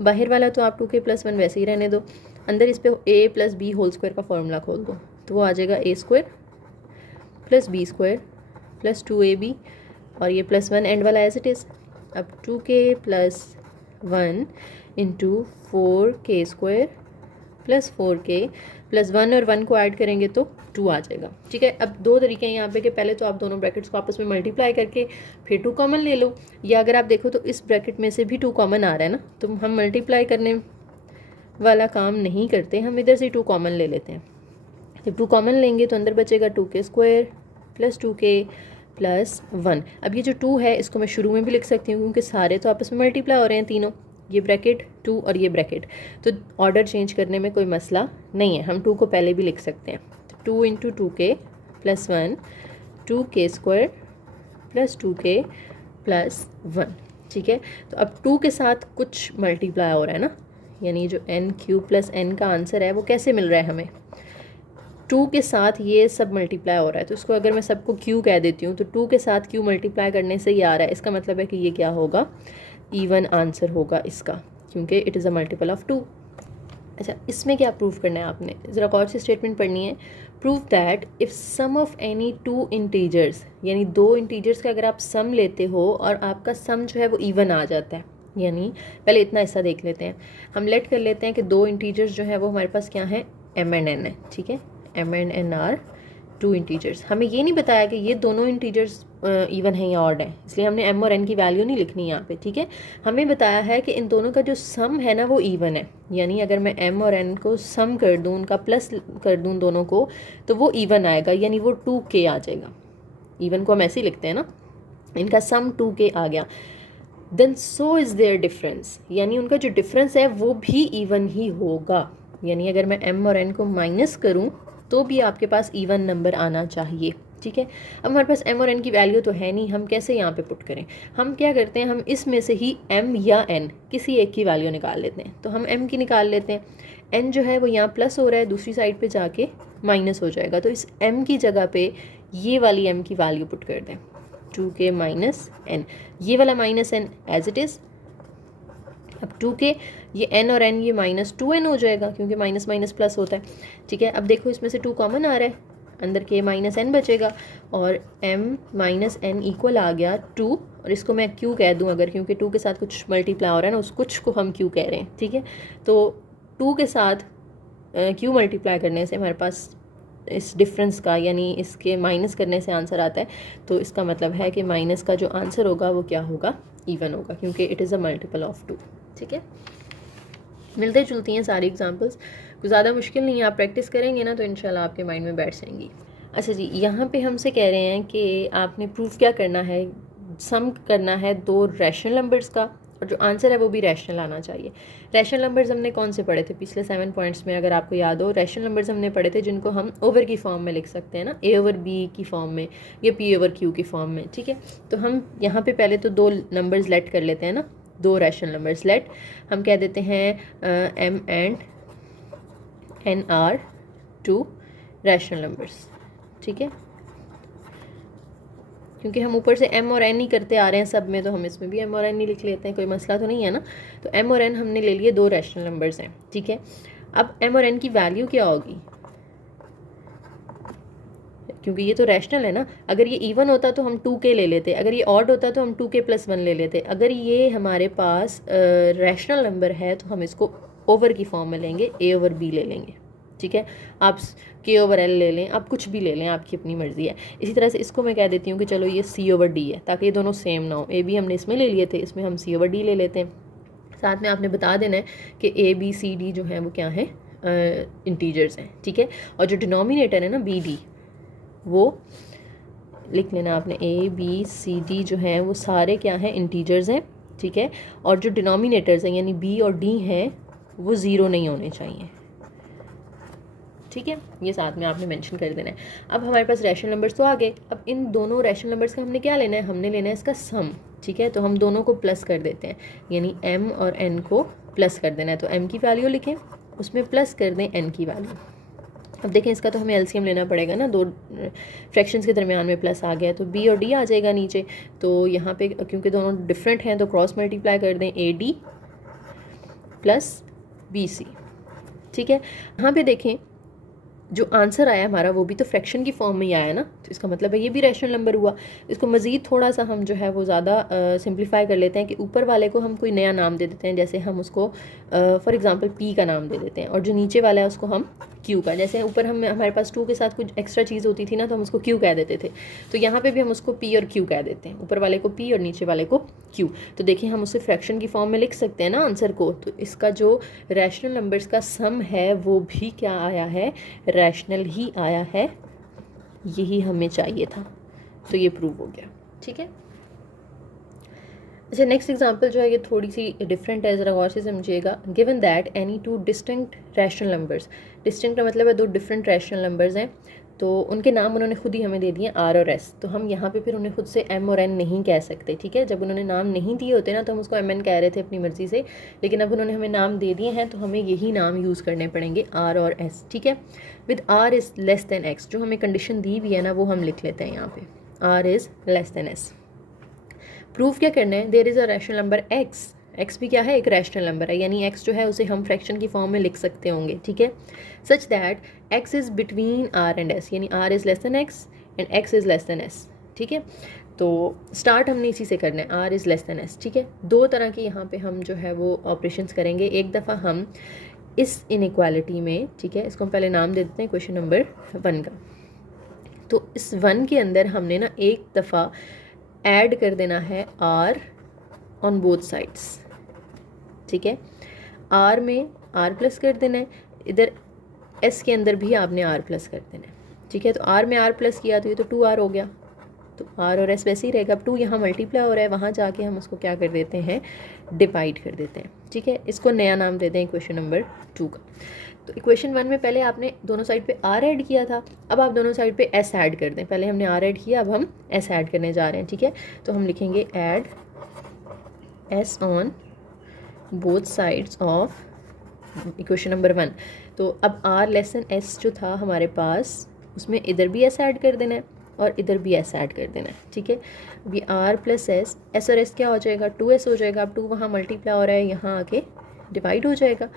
बाहर वाला तो आप 2k प्लस 1 वैसे ही रहने दो, अंदर इस पे a plus b whole square का फॉर्मूला खोल दो, तो वो आ जाएगा a square plus b square plus 2ab, और ये प्लस 1 एंड वाला एज इट इज़। अब 2k plus 1 into 4k square plus 4k plus 1 और 1 को ऐड करेंगे तो 2 आ जाएगा, ठीक है। अब दो तरीके हैं यहाँ पे कि पहले तो आप दोनों ब्रैकेट्स को आपस में मल्टीप्लाई करके फिर 2 कॉमन ले लो, या अगर आप देखो तो इस ब्रैकेट में से भी 2 कॉमन आ रहा है ना, तो हम मल्टीप्लाई करने वाला काम नहीं करते, हम इधर से 2 कॉमन ले लेते हैं। जब 2 कॉमन लेंगे तो अंदर बचेगा 2k square plus 2k plus 1। अब ये जो 2 है इसको मैं शुरू में भी लिख सकती हूँ क्योंकि सारे तो आपस में मल्टीप्लाई हो रहे हैं तीनों, ये ब्रैकेट 2 और ये ब्रैकेट, तो ऑर्डर चेंज करने में कोई मसला नहीं है, हम 2 को पहले भी लिख सकते हैं। तो 2 into 2k plus 1, 2k square plus 2k plus 1, ठीक है। तो अब 2 के साथ कुछ मल्टीप्लाई हो रहा है ना, यानी जो n क्यूब प्लस n का आंसर है वो कैसे मिल रहा है हमें, 2 के साथ ये सब मल्टीप्लाई हो रहा है, तो इसको अगर मैं सबको q कह देती हूँ तो 2 के साथ q मल्टीप्लाई करने से ये आ रहा है, इसका मतलब है कि ये क्या होगा, इवन आंसर होगा इसका, क्योंकि it is a multiple of 2। अच्छा, इसमें क्या प्रूव करना है आपने, ज़रा गौर से स्टेटमेंट पढ़नी है। Prove that if sum of any 2 integers, यानी 2 इंटीजर्स का अगर आप सम लेते हो और आपका सम जो है वो इवन आ जाता है, यानी पहले इतना हिस्सा देख लेते हैं, हम लेट कर लेते हैं कि 2 इंटीजर्स जो है वो हमारे पास क्या है, m एंड n है, ठीक है। m and n are 2 integers, हमें ये नहीं बताया कि ये दोनों इंटीजर्स इवन है या ऑड है, इसलिए हमने m और n की वैल्यू नहीं लिखनी यहाँ पे, ठीक है। हमें बताया है कि इन दोनों का जो सम है ना वो इवन है, यानी अगर मैं m और n को सम कर दूँ, उनका प्लस कर दूँ दोनों को, तो वो इवन आएगा, यानी वो 2k आ जाएगा। इवन को हम ऐसे ही लिखते हैं ना, इनका सम 2k आ गया, then so is their difference, यानी उनका जो डिफरेंस है वो भी इवन ही होगा, यानी अगर मैं m और n को माइनस करूँ तो भी आपके पास इवन नंबर आना चाहिए, ठीक है। अब हमारे पास m और n की वैल्यू तो है नहीं, हम कैसे यहाँ पे पुट करें, हम क्या करते हैं, हम इसमें से ही m या n किसी एक की वैल्यू निकाल लेते हैं, तो हम m की निकाल लेते हैं, n जो है वो यहाँ प्लस हो रहा है, दूसरी साइड पे जाके माइनस हो जाएगा, तो इस m की जगह पे ये वाली m की वैल्यू पुट कर दें, 2k माइनस n, ये वाला minus n as it is. अब 2k, ये n और n ये माइनस 2n हो जाएगा, क्योंकि माइनस माइनस प्लस होता है, ठीक है। अब देखो इसमें से 2 कॉमन आ रहा है, अंदर k माइनस n बचेगा, और m माइनस n इक्वल आ गया 2, और इसको मैं q कह दूं अगर, क्योंकि 2 के साथ कुछ मल्टीप्लाई हो रहा है ना, उस कुछ को हम q कह रहे हैं, ठीक है। तो 2 के साथ q मल्टीप्लाई करने से हमारे पास इस डिफरेंस का, यानी इसके माइनस करने से आंसर आता है, तो इसका मतलब है कि माइनस का जो आंसर होगा वो क्या होगा, इवन होगा, क्योंकि it is a multiple of 2, ठीक है। मिलते जुलती हैं सारी एग्जांपल्स, कुछ ज़्यादा मुश्किल नहीं है, आप प्रैक्टिस करेंगे ना तो इंशाल्लाह आपके माइंड में बैठ जाएंगी। अच्छा जी, यहाँ पे हमसे कह रहे हैं कि आपने प्रूफ क्या करना है, सम करना है 2 रैशनल नंबर्स का, और जो आंसर है वो भी रैशनल आना चाहिए। रैशनल नंबर्स हमने कौन से पढ़े थे पिछले 7 पॉइंट्स में, अगर आपको याद हो, रैशनल नंबर्स हमने पढ़े थे जिनको हम ओवर की फॉर्म में लिख सकते हैं ना, a ओवर b की फॉर्म में या p ओवर q की फॉर्म में, ठीक है। तो हम यहाँ पे पहले तो 2 नंबर्स लेट कर लेते हैं ना, 2 रैशनल नंबर्स लेट, हम कह देते हैं m and n are 2 rational numbers, ठीक है। क्योंकि हम ऊपर से m और n ही करते आ रहे हैं सब में, तो हम इसमें भी m और n ही लिख लेते हैं, कोई मसला तो नहीं है ना। तो m और n हमने ले लिए, 2 रैशनल नंबर्स हैं, ठीक है। अब m और n की वैल्यू क्या होगी, क्योंकि ये तो रैशनल है ना, अगर ये इवन होता तो हम 2k ले लेते, अगर ये ऑड होता तो हम 2k प्लस 1 ले लेते, अगर ये हमारे पास रैशनल नंबर है तो हम इसको ओवर की फॉर्म में लेंगे, a ओवर b ले लेंगे, ठीक है। आप k ओवर l ले लें, आप कुछ भी ले लें, आपकी अपनी मर्ज़ी है। इसी तरह से इसको मैं कह देती हूँ कि चलो ये c ओवर d है, ताकि ये दोनों सेम ना हो, a b हमने इसमें ले लिए थे, इसमें हम c ओवर d ले लेते हैं। साथ में आपने बता देना है कि a b c d जो है वो क्या है, इंटीजर्स हैं, ठीक है। और जो डिनोमिनेटर है ना बी डी, वो लिख लेना आपने, ए बी सी डी जो हैं वो सारे क्या हैं, इंटीजर्स हैं, ठीक है। और जो डिनोमिनेटर्स हैं यानी बी और डी हैं वो ज़ीरो नहीं होने चाहिए, ठीक है। ये साथ में आपने मेंशन कर देना है। अब हमारे पास रैशनल नंबर्स तो आ गए। अब इन दोनों रैशनल नंबर्स का हमने क्या लेना है, हमने लेना है इसका सम, ठीक है। तो हम दोनों को प्लस कर देते हैं, यानी m और n को प्लस कर देना है। तो m की वैल्यू लिखें, उसमें प्लस कर दें n की वैल्यू। अब देखें इसका तो हमें एलसीएम लेना पड़ेगा ना, दो फ्रैक्शंस के दरमियान में प्लस आ गया तो b और d आ जाएगा नीचे। तो यहाँ पे क्योंकि दोनों डिफरेंट हैं तो क्रॉस मल्टीप्लाई कर दें, AD प्लस BC, ठीक है। यहाँ पे देखें जो आंसर आया हमारा वो भी तो फ्रैक्शन की फॉर्म में ही आया ना, तो इसका मतलब है ये भी रैशनल नंबर हुआ। इसको मज़ीद थोड़ा सा हम जो है वो ज़्यादा सिंप्लीफाई कर लेते हैं कि ऊपर वाले को हम कोई नया नाम दे देते हैं, जैसे हम उसको फॉर एग्जांपल p का नाम दे देते हैं, और जो नीचे वाला है उसको हम q का, जैसे ऊपर हम हमारे पास 2 के साथ कुछ एक्स्ट्रा चीज़ होती थी ना तो हम उसको q कह देते थे, तो यहाँ पर भी हम उसको p और q कह देते हैं, ऊपर वाले को p और नीचे वाले को q। तो देखिए हम उसे फ्रैक्शन की फॉर्म में लिख सकते हैं ना आंसर को, तो इसका जो रैशनल नंबर्स का सम है वो भी क्या आया है, रैशनल ही आया है, यही हमें चाहिए था, तो ये प्रूव हो गया, ठीक है। अच्छा नेक्स्ट एग्जांपल जो है ये थोड़ी सी डिफरेंट है, ज़रा गौर से समझिएगा। Given that any two distinct rational numbers, distinct मतलब है दो डिफरेंट रैशनल नंबर्स हैं, तो उनके नाम उन्होंने खुद ही हमें दे दिए R और S, तो हम यहाँ पे फिर उन्हें खुद से M और N नहीं कह सकते, ठीक है। जब उन्होंने नाम नहीं दिए होते ना तो हम उसको MN कह रहे थे अपनी मर्ज़ी से, लेकिन अब उन्होंने हमें नाम दे दिए हैं तो हमें यही नाम यूज़ करने पड़ेंगे R और S, ठीक है। With R is less then X, जो हमें कंडीशन दी हुई है ना वो हम लिख लेते हैं यहाँ पे, R is less than S। Proof क्या करना है, there is a rational number x भी क्या है, एक रैशनल नंबर है, यानी x जो है उसे हम फ्रैक्शन की फॉर्म में लिख सकते होंगे, ठीक है। Such that x is between r and s, यानी r is less then x and x is less than s, ठीक है। तो स्टार्ट हमने इसी से करना है, r is less than s, ठीक है। दो तरह की यहाँ पे हम जो है वो ऑपरेशंस करेंगे। एक दफ़ा हम इस इनइक्वालिटी में, ठीक है, इसको हम पहले नाम दे देते हैं क्वेश्चन नंबर 1 का। तो इस 1 के अंदर हमने ना एक दफ़ा ऐड कर देना है r ऑन बोथ साइड्स, ठीक है। r में r प्लस कर देना है, इधर s के अंदर भी आपने r प्लस कर देना है, ठीक है। तो r में r प्लस किया तो ये तो 2r हो गया, तो r और s वैसे ही रहेगा। अब 2 यहाँ मल्टीप्लाई हो रहा है, वहाँ जाके हम उसको क्या कर देते हैं, डिवाइड कर देते हैं, ठीक है। इसको नया नाम दे दें इक्वेशन नंबर 2 का। तो इक्वेशन 1 में पहले आपने दोनों साइड पे r ऐड किया था, अब आप दोनों साइड पे s ऐड कर दें। पहले हमने r ऐड किया, अब हम s ऐड करने जा रहे हैं, ठीक है। तो हम लिखेंगे add s on both sides of equation number 1। तो अब r लेस देन s जो था हमारे पास, उसमें इधर भी s ऐड कर देना है और इधर भी s ऐड कर देना है, ठीक है। अभी r प्लस s और s क्या हो जाएगा, 2s हो जाएगा। अब 2 वहाँ मल्टीप्लाई हो रहा है, यहाँ आके डिवाइड हो जाएगा।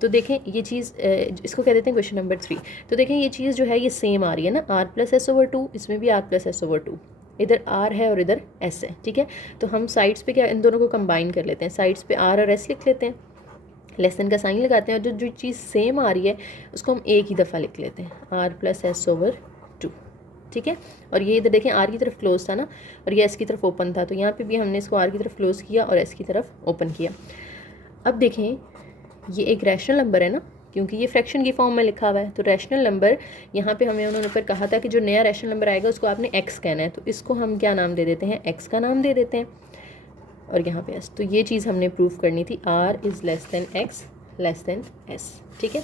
तो देखें ये चीज़, इसको कह देते हैं क्वेश्चन नंबर 3। तो देखें ये चीज़ जो है ये सेम आ रही है ना, r प्लस s ओवर 2, इसमें भी r प्लस s ओवर 2, इधर r है और इधर s है, ठीक है। तो हम साइड्स पे क्या इन दोनों को कंबाइन कर लेते हैं, साइड्स पे r और s लिख लेते हैं, लेस देन का साइन लगाते हैं, और जो चीज़ सेम आ रही है उसको हम एक ही दफ़ा लिख लेते हैं, r प्लस s ओवर 2, ठीक है। और ये इधर देखें r की तरफ क्लोज था ना और ये s की तरफ ओपन था, तो यहाँ पे भी हमने इसको r की तरफ क्लोज किया और s की तरफ ओपन किया। अब देखें ये एक रैशनल नंबर है ना, क्योंकि ये फ्रैक्शन की फॉर्म में लिखा हुआ है, तो रैशनल नंबर यहाँ पे हमें उन्होंने ऊपर कहा था कि जो नया रैशनल नंबर आएगा उसको आपने x कहना है, तो इसको हम क्या नाम दे देते हैं, x का नाम दे देते हैं, और यहाँ पे s। तो ये चीज़ हमने प्रूव करनी थी, r is less then x less than s, ठीक है।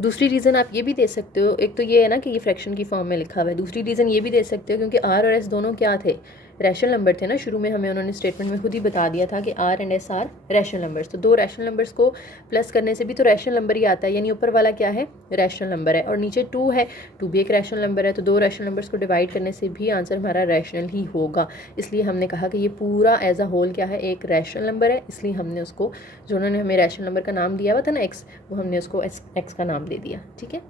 दूसरी रीज़न आप ये भी दे सकते हो, एक तो ये है ना कि ये फ्रैक्शन की फॉर्म में लिखा हुआ है, दूसरी रीज़न ये भी दे सकते हो क्योंकि r और s दोनों क्या थे, रैशनल नंबर थे ना। शुरू में हमें उन्होंने स्टेटमेंट में खुद ही बता दिया था कि r and s are rational numbers, तो दो रैशनल नंबर्स को प्लस करने से भी तो रैशनल नंबर ही आता है, यानी ऊपर वाला क्या है, रैशनल नंबर है, और नीचे 2 है, 2 भी एक रैशनल नंबर है, तो दो रैशनल नंबर्स को डिवाइड करने से भी आंसर हमारा रैशनल ही होगा। इसलिए हमने कहा कि ये पूरा एज अ होल क्या है, एक रैशनल नंबर है, इसलिए हमने उसको, जो उन्होंने हमें रैशनल नंबर का नाम दिया हुआ था ना x, वो हमने उसको x का नाम दे दिया, ठीक है।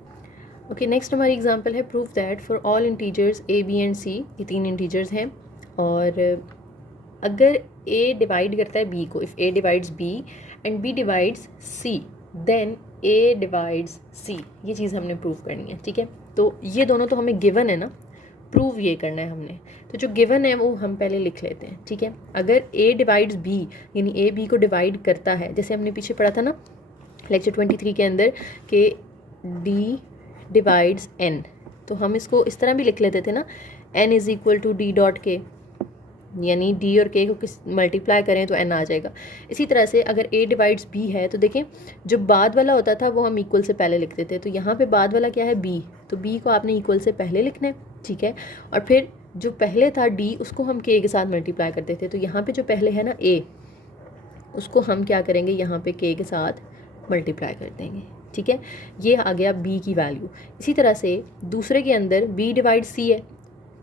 ओके नेक्स्ट हमारी एग्जांपल है, proof that for all integers a b and c, ये 3 इंटीजर्स हैं, और अगर a डिवाइड करता है b को, if a divides b and b divides c then a divides c, ये चीज़ हमने प्रूव करनी है, ठीक है। तो ये दोनों तो हमें गिवन है ना, प्रूव ये करना है हमने, तो जो गिवन है वो हम पहले लिख लेते हैं, ठीक है। अगर a डिवाइड्स b, यानी a b को डिवाइड करता है, जैसे हमने पीछे पढ़ा था ना लेक्चर 23 के अंदर कि डी डिवाइड्स एन, तो हम इसको इस तरह भी लिख लेते थे ना, n is equal to d dot k, यानी डी और के को किस मल्टीप्लाई करें तो एन आ जाएगा। इसी तरह से अगर ए डिवाइड्स बी है तो देखें जो बाद वाला होता था वो हम इक्वल से पहले लिखते थे, तो यहाँ पे बाद वाला क्या है बी, तो बी को आपने इक्वल से पहले लिखना है, ठीक है। और फिर जो पहले था डी उसको हम के के साथ मल्टीप्लाई करते थे, तो यहाँ पे जो पहले है ना ए, उसको हम क्या करेंगे यहाँ पे के साथ मल्टीप्लाई कर देंगे, ठीक है। ये आ गया बी की वैल्यू। इसी तरह से दूसरे के अंदर बी डिवाइड सी है,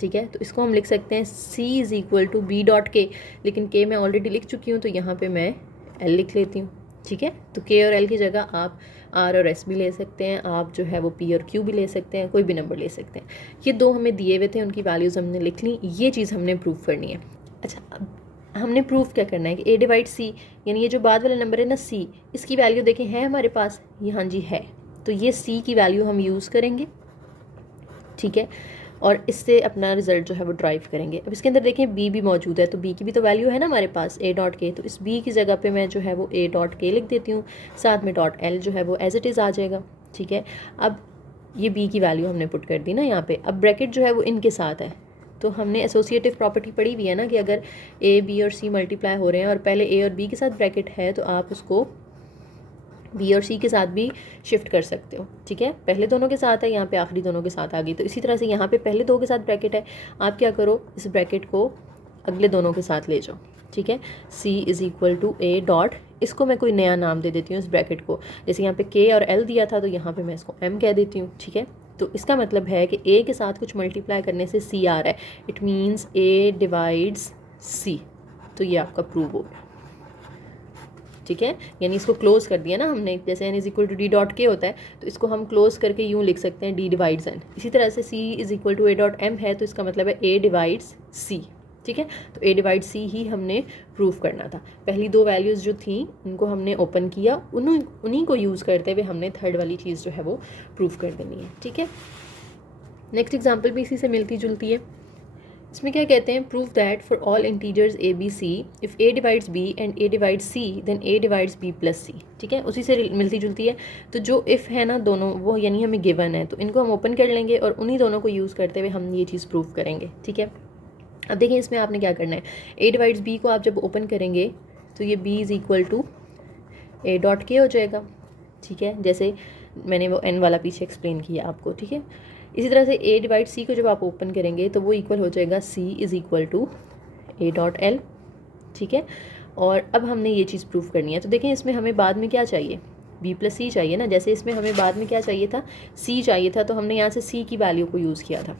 ठीक है, तो इसको हम लिख सकते हैं C is equal to B dot K, लेकिन के मैं ऑलरेडी लिख चुकी हूँ तो यहाँ पे मैं एल लिख लेती हूँ, ठीक है। तो के और एल की जगह आप आर और एस भी ले सकते हैं, आप जो है वो पी और क्यू भी ले सकते हैं, कोई भी नंबर ले सकते हैं। ये दो हमें दिए हुए थे, उनकी वैल्यूज़ हमने लिख ली, ये चीज़ हमने प्रूव करनी है। अच्छा, अब हमने प्रूफ क्या करना है कि ए डिवाइड सी, यानी ये जो बाद वाला नंबर है ना सी, इसकी वैल्यू देखें है हमारे पास, ये हाँ जी है, तो ये सी की वैल्यू हम यूज़ करेंगे, ठीक है, और इससे अपना रिजल्ट जो है वो ड्राइव करेंगे। अब इसके अंदर देखें बी भी मौजूद है, तो बी की भी तो वैल्यू है ना हमारे पास ए डॉट के, तो इस बी की जगह पे मैं जो है वो ए डॉट के लिख देती हूँ, साथ में डॉट एल जो है वो एज इट इज़ आ जाएगा, ठीक है। अब ये बी की वैल्यू हमने पुट कर दी ना यहाँ पे। अब ब्रैकेट जो है वो इनके साथ है, तो हमने एसोसिएटिव प्रॉपर्टी पढ़ी हुई है ना कि अगर ए बी और सी मल्टीप्लाई हो रहे हैं और पहले ए और बी के साथ ब्रैकेट है तो आप उसको बी और सी के साथ भी शिफ्ट कर सकते हो, ठीक है। पहले दोनों के साथ है, यहाँ पे आखिरी दोनों के साथ आ गई, तो इसी तरह से यहाँ पे पहले दो के साथ ब्रैकेट है, आप क्या करो इस ब्रैकेट को अगले दोनों के साथ ले जाओ, ठीक है। C is equal to A dot, इसको मैं कोई नया नाम दे देती हूँ इस ब्रैकेट को, जैसे यहाँ पे के और एल दिया था तो यहाँ पे मैं इसको एम कह देती हूँ, ठीक है। तो इसका मतलब है कि ए के साथ कुछ मल्टीप्लाई करने से सी आ रहा है, इट मीन्स ए डिवाइड्स सी, तो ये आपका प्रूव हो गया, ठीक है। यानी इसको क्लोज कर दिया ना हमने, जैसे n is equal to d dot k होता है तो इसको हम क्लोज करके यूँ लिख सकते हैं डी डिवाइड्स एन। इसी तरह से C is equal to A dot M है, तो इसका मतलब है ए डिवाइड्स सी, ठीक है। तो ए डिवाइड सी ही हमने प्रूव करना था। पहली दो वैल्यूज़ जो थी उनको हमने ओपन किया, उन्हीं को यूज़ करते हुए हमने थर्ड वाली चीज़ जो है वो प्रूव कर देनी है, ठीक है। नेक्स्ट एग्जाम्पल भी इसी से मिलती जुलती है। इसमें क्या कहते हैं, prove that for all integers A B C if A divides B and A divides C then A divides B plus C, ठीक है। उसी से मिलती जुलती है। तो जो इफ़ है ना दोनों, वो यानी हमें गिवन है, तो इनको हम ओपन कर लेंगे और उन्हीं दोनों को यूज़ करते हुए हम ये चीज़ प्रूव करेंगे, ठीक है। अब देखिए इसमें आपने क्या करना है, ए डिवाइड्स बी को आप जब ओपन करेंगे तो ये b is equal to A dot k हो जाएगा, ठीक है, जैसे मैंने वो एन वाला पीछे एक्सप्लेन किया आपको, ठीक है। इसी तरह से ए डिवाइड सी को जब आप ओपन करेंगे तो वो इक्वल हो जाएगा C is equal to A dot L, ठीक है। और अब हमने ये चीज़ प्रूव करनी है, तो देखें इसमें हमें बाद में क्या चाहिए, बी प्लस सी चाहिए ना, जैसे इसमें हमें बाद में क्या चाहिए था, सी चाहिए था, तो हमने यहाँ से सी की वैल्यू को यूज़ किया था।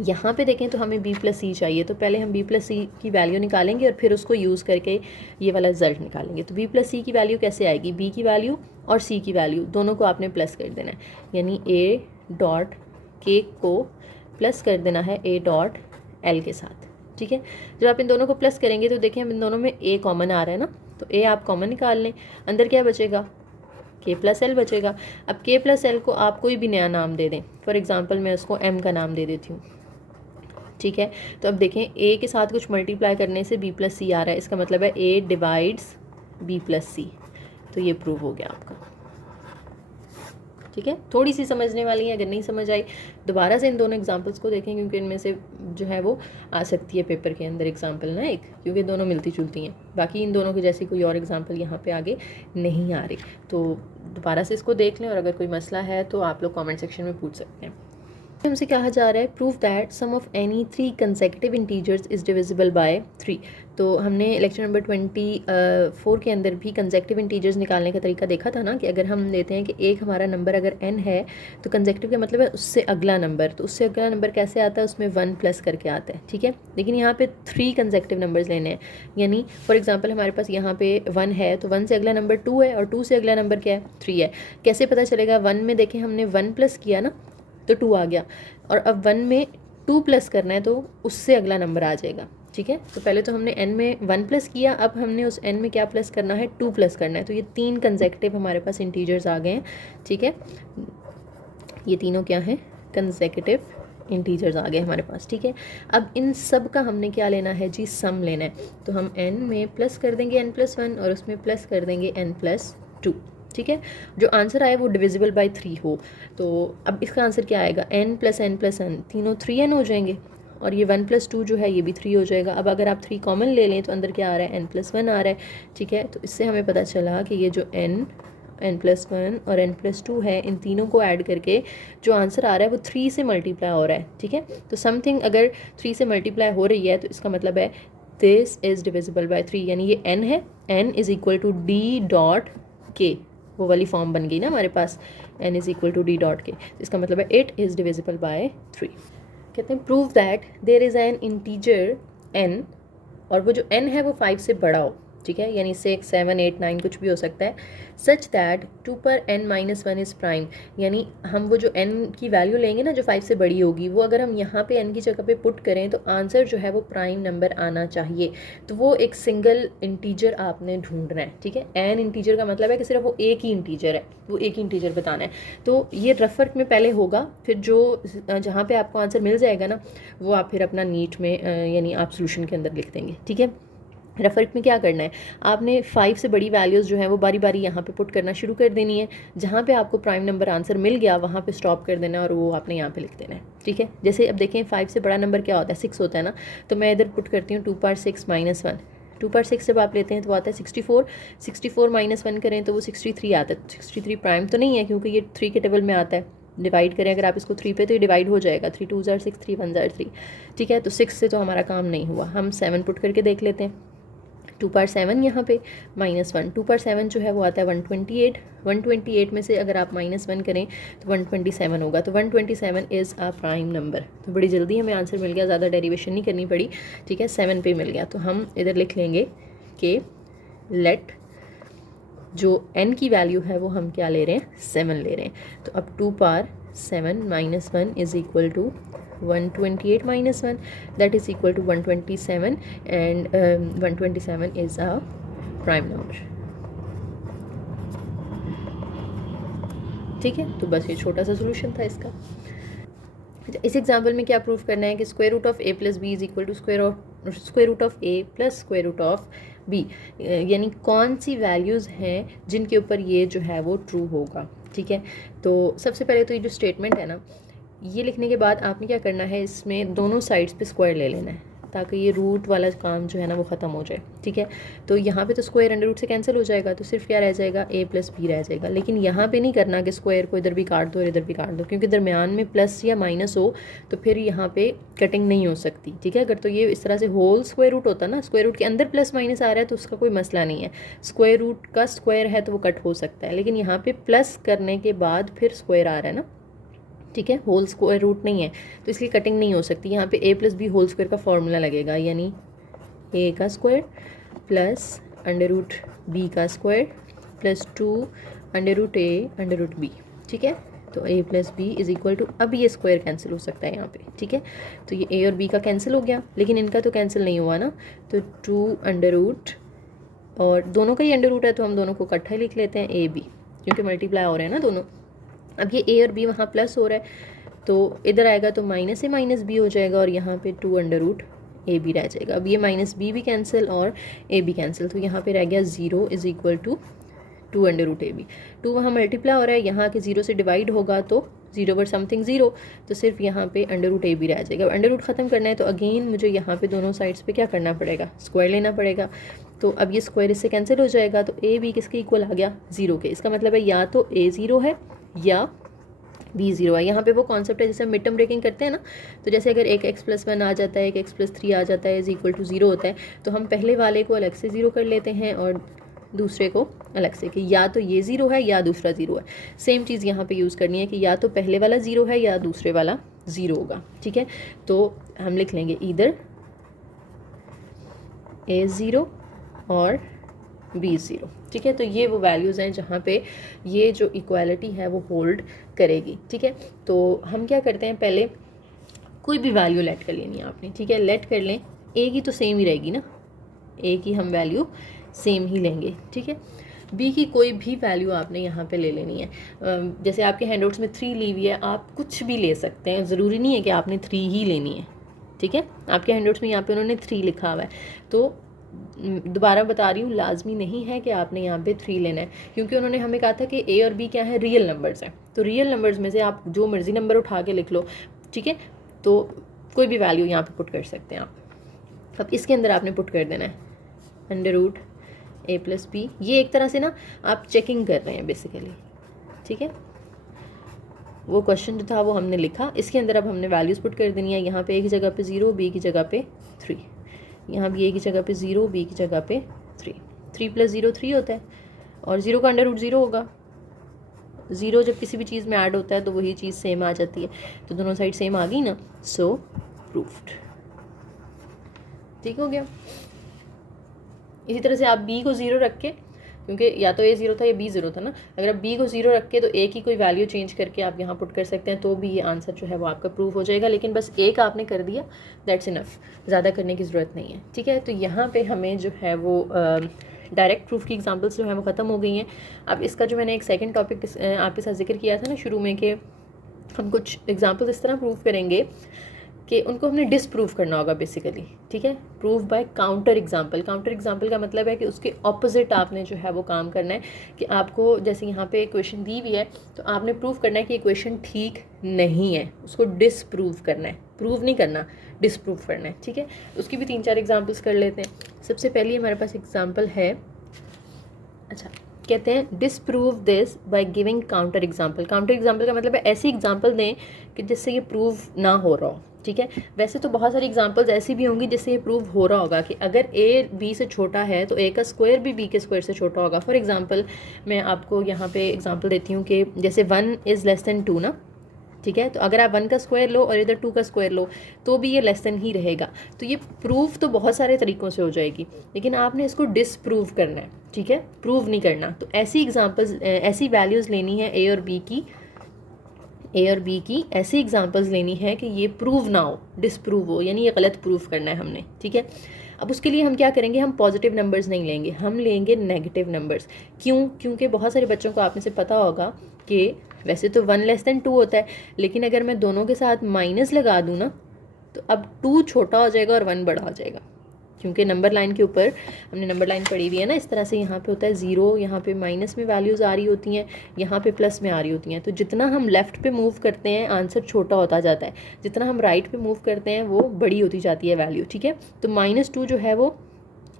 यहाँ पे देखें तो हमें बी प्लस सी चाहिए, तो पहले हम बी प्लस सी की वैल्यू निकालेंगे और फिर उसको यूज़ करके ये वाला रिजल्ट निकालेंगे। तो बी प्लस सी की वैल्यू कैसे आएगी, बी की वैल्यू और सी की वैल्यू दोनों को आपने प्लस कर देना है, यानी ए डॉट के को प्लस कर देना है ए डॉट एल के साथ, ठीक है। जब आप इन दोनों को प्लस करेंगे तो देखिए हम इन दोनों में ए कॉमन आ रहा है ना, तो ए आप कॉमन निकाल लें, अंदर क्या बचेगा, के प्लस एल बचेगा। अब के प्लस एल को आप कोई भी नया नाम दे दें, फॉर एग्जांपल मैं उसको एम का नाम दे देती हूँ, ठीक है। तो अब देखें ए के साथ कुछ मल्टीप्लाई करने से बी प्लस सी आ रहा है, इसका मतलब है ए डिवाइड्स बी प्लस सी, तो ये प्रूव हो गया आपका, ठीक है। थोड़ी सी समझने वाली है, अगर नहीं समझ आई दोबारा से इन दोनों एग्जांपल्स को देखें, क्योंकि इनमें से जो है वो आ सकती है पेपर के अंदर एग्जांपल ना एक, क्योंकि दोनों मिलती जुलती हैं। बाकी इन दोनों की जैसी कोई और एग्जांपल यहाँ पे आगे नहीं आ रही, तो दोबारा से इसको देख लें और अगर कोई मसला है तो आप लोग कॉमेंट सेक्शन में पूछ सकते हैं। हमसे कहा जा रहा है prove that sum of any 3 consecutive integers is divisible by 3। तो हमने लेक्चर नंबर 24 के अंदर भी कंसेक्यूटिव इंटीजर्स निकालने का तरीका देखा था ना, कि अगर हम लेते हैं कि एक हमारा नंबर अगर n है तो कंसेक्यूटिव का मतलब है उससे अगला नंबर, तो उससे अगला नंबर कैसे आता है, उसमें 1 प्लस करके आता है, ठीक है। लेकिन यहाँ पे 3 कंसेक्यूटिव नंबर्स लेने हैं, यानी फॉर एग्जांपल हमारे पास यहाँ पे 1 है तो 1 से अगला नंबर 2 है और 2 से अगला नंबर क्या है, 3 है। कैसे पता चलेगा, 1 में देखें हमने 1 प्लस किया ना तो 2 आ गया, और अब 1 में 2 प्लस करना है तो उससे अगला नंबर आ जाएगा, ठीक है। तो पहले तो हमने n में 1 प्लस किया, अब हमने उस n में क्या प्लस करना है, 2 प्लस करना है, तो ये 3 कंसेक्यूटिव हमारे पास इंटीजर्स आ गए हैं, ठीक है। ये तीनों क्या हैं, कंसेक्यूटिव इंटीजर्स आ गए हमारे पास, ठीक है। अब इन सब का हमने क्या लेना है जी, सम लेना है, तो हम n में प्लस कर देंगे n+1 और उसमें प्लस कर देंगे n+2, ठीक है। जो आंसर आए वो डिविजिबल बाय 3 हो। तो अब इसका आंसर क्या आएगा, n plus n plus n, तीनों 3n हो जाएंगे, और ये 1 प्लस 2 जो है ये भी 3 हो जाएगा। अब अगर आप 3 कॉमन ले लें तो अंदर क्या आ रहा है, n प्लस 1 आ रहा है, ठीक है। तो इससे हमें पता चला कि ये जो n प्लस 1 और n प्लस 2 है, इन तीनों को ऐड करके जो आंसर आ रहा है वो 3 से मल्टीप्लाई हो रहा है, ठीक है। तो समथिंग अगर 3 से मल्टीप्लाई हो रही है तो इसका मतलब है दिस इज़ डिविजिबल बाय 3, यानी ये n है, n is equal to d dot k, वो वाली फॉर्म बन गई ना हमारे पास, n is equal to d dot k. इसका मतलब है इट इज़ डिविजिबल बाय 3। कहते हैं prove that there is an integer n, और वो जो n है वो 5 से बड़ा हो, ठीक है, यानी 6, 7, 8, 9 कुछ भी हो सकता है, सच दैट 2 पर n माइनस 1 इज़ प्राइम, यानी हम वो जो n की वैल्यू लेंगे ना जो 5 से बड़ी होगी, वो अगर हम यहाँ पे n की जगह पे पुट करें तो आंसर जो है वो प्राइम नंबर आना चाहिए। तो वो एक सिंगल इंटीजर आपने ढूंढना है, ठीक है। n इंटीजर का मतलब है कि सिर्फ वो एक ही इंटीजर है, वो एक ही इंटीजर बताना है। तो ये रफ वर्क में पहले होगा, फिर जो जहाँ पे आपको आंसर मिल जाएगा ना वो आप फिर अपना नीट में यानी आप सोल्यूशन के अंदर लिख देंगे, ठीक है। रफ वर्क में क्या करना है, आपने 5 से बड़ी वैल्यूज़ जो है वो बारी बारी यहाँ पे पुट करना शुरू कर देनी है। जहाँ पे आपको प्राइम नंबर आंसर मिल गया वहाँ पे स्टॉप कर देना है और वो आपने यहाँ पे लिख देना है, ठीक है। जैसे अब देखें 5 से बड़ा नंबर क्या होता है, 6 होता है ना, तो मैं इधर पुट करती हूँ 2 पावर 6 माइनस 1। 2 पावर 6 जब आप लेते हैं तो आता है 64, 64 माइनस 1 करें तो वो 63 आता है। 63 प्राइम तो नहीं है क्योंकि ये 3 के टेबल में आता है। डिवाइड करें अगर आप इसको 3 पे तो ये डिवाइड हो जाएगा, 3 2 ज़ार 6, 3 1 ज़ार 3, ठीक है। तो 6 से तो हमारा काम नहीं हुआ, हम 7 पुट करके देख लेते हैं। 2 पावर 7 यहाँ पे माइनस 1, 2 पावर 7 जो है वो आता है 128, 128 में से अगर आप माइनस 1 करें तो 127 होगा। तो 127 इज़ अ प्राइम नंबर। तो बड़ी जल्दी हमें आंसर मिल गया, ज़्यादा डेरिवेशन नहीं करनी पड़ी, ठीक है, 7 पे मिल गया। तो हम इधर लिख लेंगे कि लेट जो n की वैल्यू है वो हम क्या ले रहे हैं, 7 ले रहे हैं। तो अब 2 power 7 minus 1 is equal to 128 minus 1, that is equal to 127, and 127 is a prime number, ठीक है। तो बस ये छोटा सा सोल्यूशन था इसका। इस एग्जाम्पल में क्या प्रूफ करना है कि square root of a plus b is equal to square root of a plus square root of b, यानी कौन सी वैल्यूज़ हैं जिनके ऊपर ये जो है वो ट्रू होगा, ठीक है। तो सबसे पहले तो ये जो स्टेटमेंट है ना, ये लिखने के बाद आपने क्या करना है, इसमें दोनों साइड्स पे स्क्वायर ले लेना है ताकि ये रूट वाला काम जो है ना वो ख़त्म हो जाए, ठीक है। तो यहाँ पे तो स्क्वायर अंडर रूट से कैंसिल हो जाएगा, तो सिर्फ क्या रह जाएगा, a प्लस बी रह जाएगा। लेकिन यहाँ पे नहीं करना कि स्क्वायर को इधर भी काट दो और इधर भी काट दो, क्योंकि दरमियान में प्लस या माइनस हो तो फिर यहाँ पे कटिंग नहीं हो सकती, ठीक है। अगर तो ये इस तरह से होल स्क्वायर रूट होता ना, स्क्वायर रूट के अंदर प्लस माइनस आ रहा है तो उसका कोई मसला नहीं है, स्क्वायर रूट का स्क्वायर है तो वो कट हो सकता है। लेकिन यहाँ पे प्लस करने के बाद फिर स्क्वायर आ रहा है ना, ठीक है, होल स्क्वायर रूट नहीं है तो इसलिए कटिंग नहीं हो सकती। यहाँ पे a plus b whole square का फॉर्मूला लगेगा, यानी a का square plus under root b का square plus 2 under root a under root b, ठीक है। तो a plus b is equal to, अब ये स्क्वायर कैंसिल हो सकता है यहाँ पे, ठीक है। तो ये a और b का कैंसिल हो गया, लेकिन इनका तो कैंसिल नहीं हुआ ना, तो 2 अंडर रूट, और दोनों का ही अंडर रूट है तो हम दोनों को इकट्ठा लिख लेते हैं a b, क्योंकि मल्टीप्लाई हो रहे हैं ना दोनों। अब ये a और b वहाँ प्लस हो रहा है तो इधर आएगा तो माइनस से माइनस b हो जाएगा और यहाँ पे 2 अंडर रूट ए बी रह जाएगा। अब ये माइनस बी भी कैंसिल और ए बी कैंसिल, तो यहाँ पे रह गया 0 is equal to 2 under root a b. 2 वहाँ मल्टीप्लाई हो रहा है, यहाँ के 0 से डिवाइड होगा तो 0 पर समथिंग 0, तो सिर्फ यहाँ पे अंडर रूट ए बी रह जाएगा। अंडर रूट ख़त्म करना है तो अगेन मुझे यहाँ पे दोनों साइड्स पे क्या करना पड़ेगा, स्क्वायर लेना पड़ेगा। तो अब ये स्क्वायर इससे कैंसिल हो जाएगा, तो ए बी किसके इक्वल आ गया, 0 के। इसका मतलब है या तो ए 0 है या b 0 है। यहाँ पे वो कॉन्सेप्ट है जैसे हम मिड टर्म ब्रेकिंग करते हैं ना, तो जैसे अगर एक x प्लस 1 आ जाता है, एक x प्लस 3 आ जाता है इज इक्वल टू 0 होता है, तो हम पहले वाले को अलग से 0 कर लेते हैं और दूसरे को अलग से, कि या तो ये 0 है या दूसरा 0 है। सेम चीज़ यहाँ पे यूज़ करनी है कि या तो पहले वाला 0 है या दूसरे वाला 0 होगा, ठीक है। तो हम लिख लेंगे इधर a 0 और b 0, ठीक है। तो ये वो वैल्यूज़ हैं जहाँ पे ये जो इक्वालिटी है वो होल्ड करेगी, ठीक है। तो हम क्या करते हैं, पहले कोई भी वैल्यू लेट कर लेनी है आपने, ठीक है, लेट कर लें। a की तो सेम ही रहेगी ना, a की हम वैल्यू सेम ही लेंगे, ठीक है। b की कोई भी वैल्यू आपने यहाँ पे ले लेनी है। जैसे आपके हैंडआउट्स में 3 ली हुई है, आप कुछ भी ले सकते हैं, ज़रूरी नहीं है कि आपने 3 ही लेनी है, ठीक है। आपके हैंडआउट्स में यहाँ पे उन्होंने 3 लिखा हुआ है, तो दोबारा बता रही हूँ, लाजमी नहीं है कि आपने यहाँ पे 3 लेना है, क्योंकि उन्होंने हमें कहा था कि ए और बी क्या है, रियल नंबर्स हैं। तो रियल नंबर्स में से आप जो मर्ज़ी नंबर उठा के लिख लो, ठीक है। तो कोई भी वैल्यू यहाँ पे पुट कर सकते हैं आप। अब इसके अंदर आपने पुट कर देना है √a+b। ये एक तरह से ना आप चेकिंग कर रहे हैं बेसिकली, ठीक है। वो क्वेश्चन जो था वो हमने लिखा, इसके अंदर अब हमने वैल्यूज़ पुट कर देनी है। यहाँ पे ए की जगह पे 0, बी की जगह पे 3, यहाँ भी ए की जगह पे 0, बी की जगह पे 3। 3 + 0 3 होता है, और 0 का √0 होगा। 0 जब किसी भी चीज़ में ऐड होता है तो वही चीज़ सेम आ जाती है, तो दोनों साइड सेम आ गई ना, सो प्रूफ्ड। ठीक हो गया। इसी तरह से आप बी को 0 रख के, क्योंकि या तो ए 0 था या बी 0 था ना, अगर आप बी को 0 रख के तो ए की कोई वैल्यू चेंज करके आप यहाँ पुट कर सकते हैं, तो भी ये आंसर जो है वो आपका प्रूफ हो जाएगा। लेकिन बस एक आपने कर दिया, दैट्स इनफ, ज़्यादा करने की ज़रूरत नहीं है, ठीक है। तो यहाँ पे हमें जो है वो डायरेक्ट प्रूफ की एग्जांपल्स जो है वो ख़त्म हो गई हैं। अब इसका जो मैंने एक सेकंड टॉपिक आपके साथ जिक्र किया था ना शुरू में, कि हम कुछ एग्जांपल्स इस तरह प्रूफ करेंगे कि उनको हमने डिसप्रूव करना होगा बेसिकली, ठीक है। Proof by counter example. Counter example का मतलब है कि उसके ऑपोजिट आपने जो है वो काम करना है, कि आपको जैसे यहाँ पे इक्वेशन दी हुई है तो आपने प्रूव करना है कि इक्वेशन ठीक नहीं है, उसको डिसप्रूव करना है, प्रूव नहीं करना, डिसप्रूव करना है, ठीक है। उसकी भी 3-4 एग्जाम्पल्स कर लेते हैं। सबसे पहले हमारे पास एग्जाम्पल है, अच्छा, कहते हैं disprove this by giving counter example. Counter example का मतलब है ऐसी एग्जांपल दें कि जिससे ये प्रूव ना हो रहा हो, ठीक है। वैसे तो बहुत सारी एग्जांपल्स ऐसी भी होंगी जिससे ये प्रूव हो रहा होगा कि अगर ए बी से छोटा है तो ए का स्क्वायर भी बी के स्क्वायर से छोटा होगा। फॉर एग्जांपल मैं आपको यहाँ पे एग्जांपल देती हूँ कि जैसे 1 > 2 ना, ठीक है। तो अगर आप 1 का स्क्वायर लो और इधर 2 का स्क्वायर लो तो भी ये लेस देन ही रहेगा। तो ये प्रूफ तो बहुत सारे तरीक़ों से हो जाएगी, लेकिन आपने इसको डिसप्रूव करना है, ठीक है, प्रूव नहीं करना। तो ऐसी एग्जांपल्स, ऐसी वैल्यूज़ लेनी है ए और बी की ऐसी एग्जांपल्स लेनी है कि ये प्रूव ना हो, डिसप्रूव हो, यानी ये गलत प्रूफ करना है हमने, ठीक है। अब उसके लिए हम क्या करेंगे, हम पॉजिटिव नंबर्स नहीं लेंगे, हम लेंगे नेगेटिव नंबर्स। क्यों? क्योंकि बहुत सारे बच्चों को आप में से पता होगा कि वैसे तो 1 < 2 होता है, लेकिन अगर मैं दोनों के साथ माइनस लगा दूँ ना तो अब 2 छोटा हो जाएगा और 1 बड़ा हो जाएगा, क्योंकि नंबर लाइन के ऊपर हमने नंबर लाइन पढ़ी हुई है ना, इस तरह से यहाँ पे होता है 0, यहाँ पे माइनस में वैल्यूज़ आ रही होती हैं, यहाँ पे प्लस में आ रही होती हैं। तो जितना हम लेफ़्ट पे मूव करते हैं आंसर छोटा होता जाता है, जितना हम राइट पे मूव करते हैं वो बड़ी होती जाती है वैल्यू, ठीक है। तो -2 जो है वो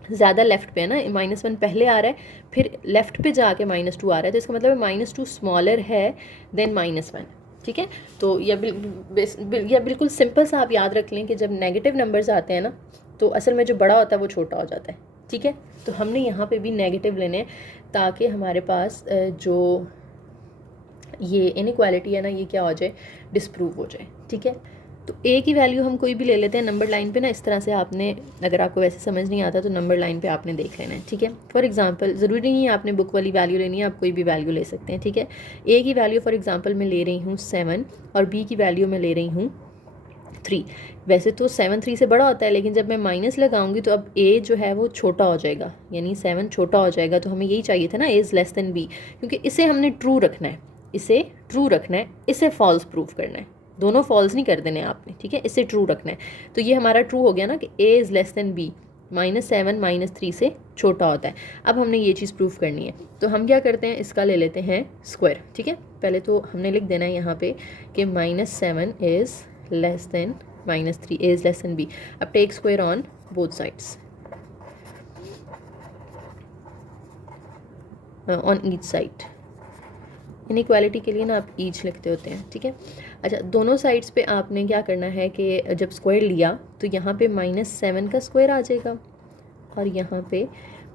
ज़्यादा लेफ़्ट पे है ना, -1 पहले आ रहा है, फिर लेफ़्ट पे जाके -2 आ रहा है, तो इसका मतलब है -2 स्मॉलर है देन -1, ठीक है। तो या बिल्कुल सिंपल सा आप याद रख लें कि जब नेगेटिव नंबर्स आते हैं ना तो असल में जो बड़ा होता है वो छोटा हो जाता है, ठीक है। तो हमने यहाँ पे भी नेगेटिव लेने हैं ताकि हमारे पास जो ये इनइक्वालिटी है ना ये क्या हो जाए, डिसप्रूव हो जाए, ठीक है। तो ए की वैल्यू हम कोई भी ले लेते हैं नंबर लाइन पे ना, इस तरह से आपने, अगर आपको वैसे समझ नहीं आता तो नंबर लाइन पे आपने देख लेना है, ठीक है। फॉर एग्जांपल ज़रूरी नहीं है आपने बुक वाली वैल्यू लेनी है, आप कोई भी वैल्यू ले सकते हैं, ठीक है। ए की वैल्यू फॉर एग्जांपल मैं ले रही हूँ 7 और बी की वैल्यू मैं ले रही हूँ 3। वैसे तो 7 3 से बड़ा होता है, लेकिन जब मैं माइनस लगाऊंगी तो अब ए जो है वो छोटा हो जाएगा, यानी 7 छोटा हो जाएगा। तो हमें यही चाहिए था ना, a is less than b, क्योंकि इसे हमने ट्रू रखना है, इसे ट्रू रखना है, इसे फॉल्स प्रूफ करना है, दोनों फॉल्स नहीं कर देने आपने, ठीक है, इसे ट्रू रखना है। तो ये हमारा ट्रू हो गया ना कि a is less than b, -7 -3 से छोटा होता है। अब हमने ये चीज़ प्रूफ करनी है, तो हम क्या करते हैं, इसका ले लेते हैं स्क्वायर, ठीक है। पहले तो हमने लिख देना है यहाँ पे कि -7 is less than -3, a is less than b. अब take square on both sides, on each side. Inequality के लिए ना आप ईच लिखते होते हैं, ठीक है। अच्छा, दोनों साइड्स पे आपने क्या करना है कि जब स्क्वायर लिया तो यहाँ पे -7 का स्क्वायर आ जाएगा और यहाँ पे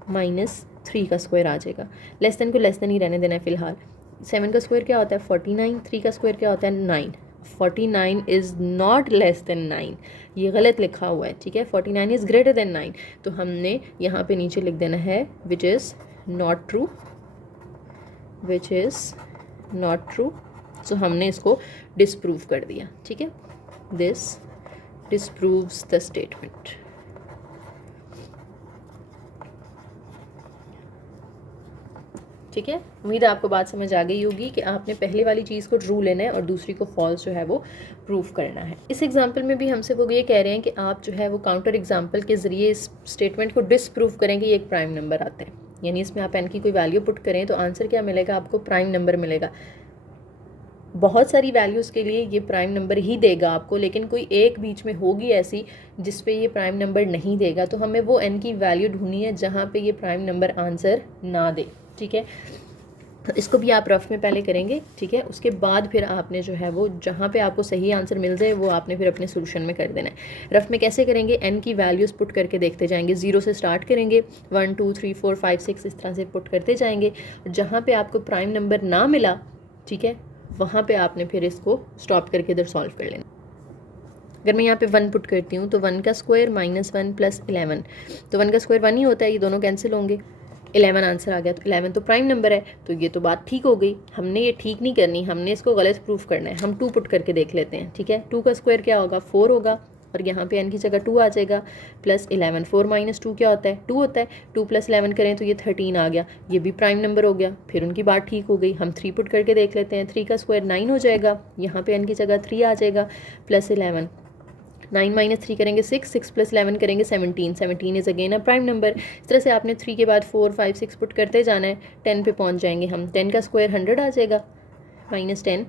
-3 का स्क्वायर आ जाएगा। लेस देन को लेस देन ही रहने देना है फ़िलहाल। 7 का स्क्वायर क्या होता है 49, 3 का स्क्वायर क्या होता है 9। 49 इज़ नॉट लेस देन 9, ये गलत लिखा हुआ है, ठीक है। 49 इज़ ग्रेटर देन 9, तो हमने यहाँ पे नीचे लिख देना है which is not true, which is not true. So हमने इसको डिसप्रूव कर दिया, ठीक है। This disproves the statement. ठीक है, उम्मीद है आपको बात समझ आ गई होगी कि आपने पहले वाली चीज़ को ट्रू लेना है और दूसरी को फॉल्स जो है वो प्रूफ करना है। इस एग्जांपल में भी हमसे वो ये कह रहे हैं कि आप जो है वो काउंटर एग्जांपल के ज़रिए इस स्टेटमेंट को डिसप्रूव करें कि ये एक प्राइम नंबर आता है, यानी इसमें आप एन की कोई वैल्यू पुट करें तो आंसर क्या मिलेगा, आपको प्राइम नंबर मिलेगा। बहुत सारी वैल्यूज़ के लिए ये प्राइम नंबर ही देगा आपको, लेकिन कोई एक बीच में होगी ऐसी जिस पे ये प्राइम नंबर नहीं देगा, तो हमें वो एन की वैल्यू ढूंढनी है जहाँ पे ये प्राइम नंबर आंसर ना दे। ठीक है, इसको भी आप रफ में पहले करेंगे। ठीक है, उसके बाद फिर आपने जो है वो जहाँ पे आपको सही आंसर मिल जाए वो आपने फिर अपने सोल्यूशन में कर देना है। रफ में कैसे करेंगे, एन की वैल्यूज़ पुट करके देखते जाएंगे, 0 से स्टार्ट करेंगे, 1 2 3 4 5 6 इस तरह से पुट करते जाएंगे। जहाँ पे आपको प्राइम नंबर ना मिला, ठीक है, वहाँ पे आपने फिर इसको स्टॉप करके इधर सॉल्व कर लेना। अगर मैं यहाँ पे 1 पुट करती हूँ तो 1 का स्क्वायर -1 + 11, तो 1 का स्क्वायर 1 ही होता है, ये दोनों कैंसिल होंगे, 11 आंसर आ गया। तो 11 तो प्राइम नंबर है, तो ये तो बात ठीक हो गई। हमने ये ठीक नहीं करनी, हमने इसको गलत प्रूफ करना है। हम 2 पुट करके देख लेते हैं। ठीक है, 2 का स्क्वायर क्या होगा, 4 होगा, और यहाँ पे n की जगह 2 आ जाएगा, +11, 4 - 2 क्या होता है, 2 होता है, 2 + 11 करें तो ये 13 आ गया, ये भी प्राइम नंबर हो गया। फिर उनकी बात ठीक हो गई। हम 3 पुट करके देख लेते हैं, 3 का स्क्वायर 9 हो जाएगा, यहाँ पे n की जगह 3 आ जाएगा, +11, 9 - 3 करेंगे 6, 6 + 11 करेंगे 17, 17 is again a prime number. इस तरह से आपने 3 के बाद 4 5 6 पुट करते जाना है, 10 पे पहुंच जाएंगे हम। 10 का स्क्वायर 100 आ जाएगा, -10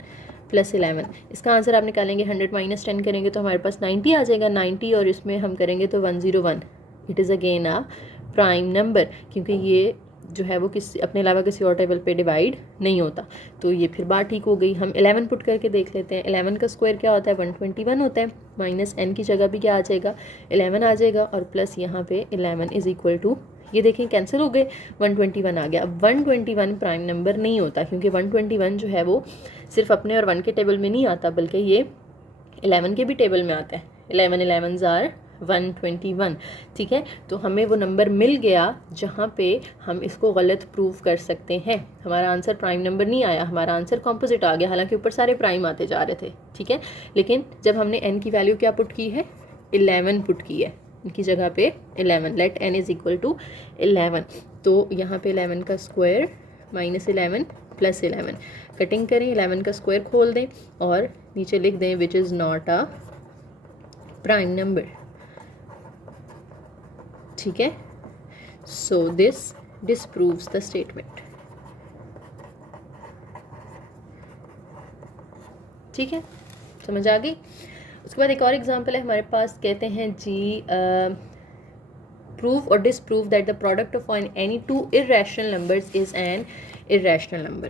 + 11, इसका आंसर आप निकालेंगे, 100 - 10 करेंगे तो हमारे पास 90 आ जाएगा, 90, और इसमें हम करेंगे तो 101, it is again a prime number, क्योंकि ये जो है वो किसी अपने अलावा किसी और टेबल पे डिवाइड नहीं होता। तो ये फिर बात ठीक हो गई। हम 11 पुट करके देख लेते हैं, 11 का स्क्वायर क्या होता है, 121 होता है, -n की जगह भी क्या आ जाएगा, 11 आ जाएगा, और प्लस यहाँ पे 11 इज़ इक्वल टू, ये देखें कैंसिल हो गए, 121 आ गया। अब 121 प्राइम नंबर नहीं होता, क्योंकि 121 जो है वो सिर्फ अपने और 1 के टेबल में नहीं आता, बल्कि ये 11 के भी टेबल में आता है। 11 11s आर 121। ठीक है, तो हमें वो नंबर मिल गया जहाँ पे हम इसको गलत प्रूव कर सकते हैं। हमारा आंसर प्राइम नंबर नहीं आया, हमारा आंसर कॉम्पोजिट आ गया, हालांकि ऊपर सारे प्राइम आते जा रहे थे। ठीक है, लेकिन जब हमने n की वैल्यू क्या पुट की है, 11 पुट की है, इनकी जगह पे 11, let n is equal to 11, तो यहाँ पे 11 का स्क्वायर -11 + 11, कटिंग करें, 11 का स्क्वायर खोल दें और नीचे लिख दें विच is not a prime number. ठीक है, so this disproves the statement. ठीक है, समझ आ गई। उसके बाद एक और एग्जांपल है हमारे पास, कहते हैं जी प्रूव और disprove that the product of any 2 irrational numbers is an irrational number.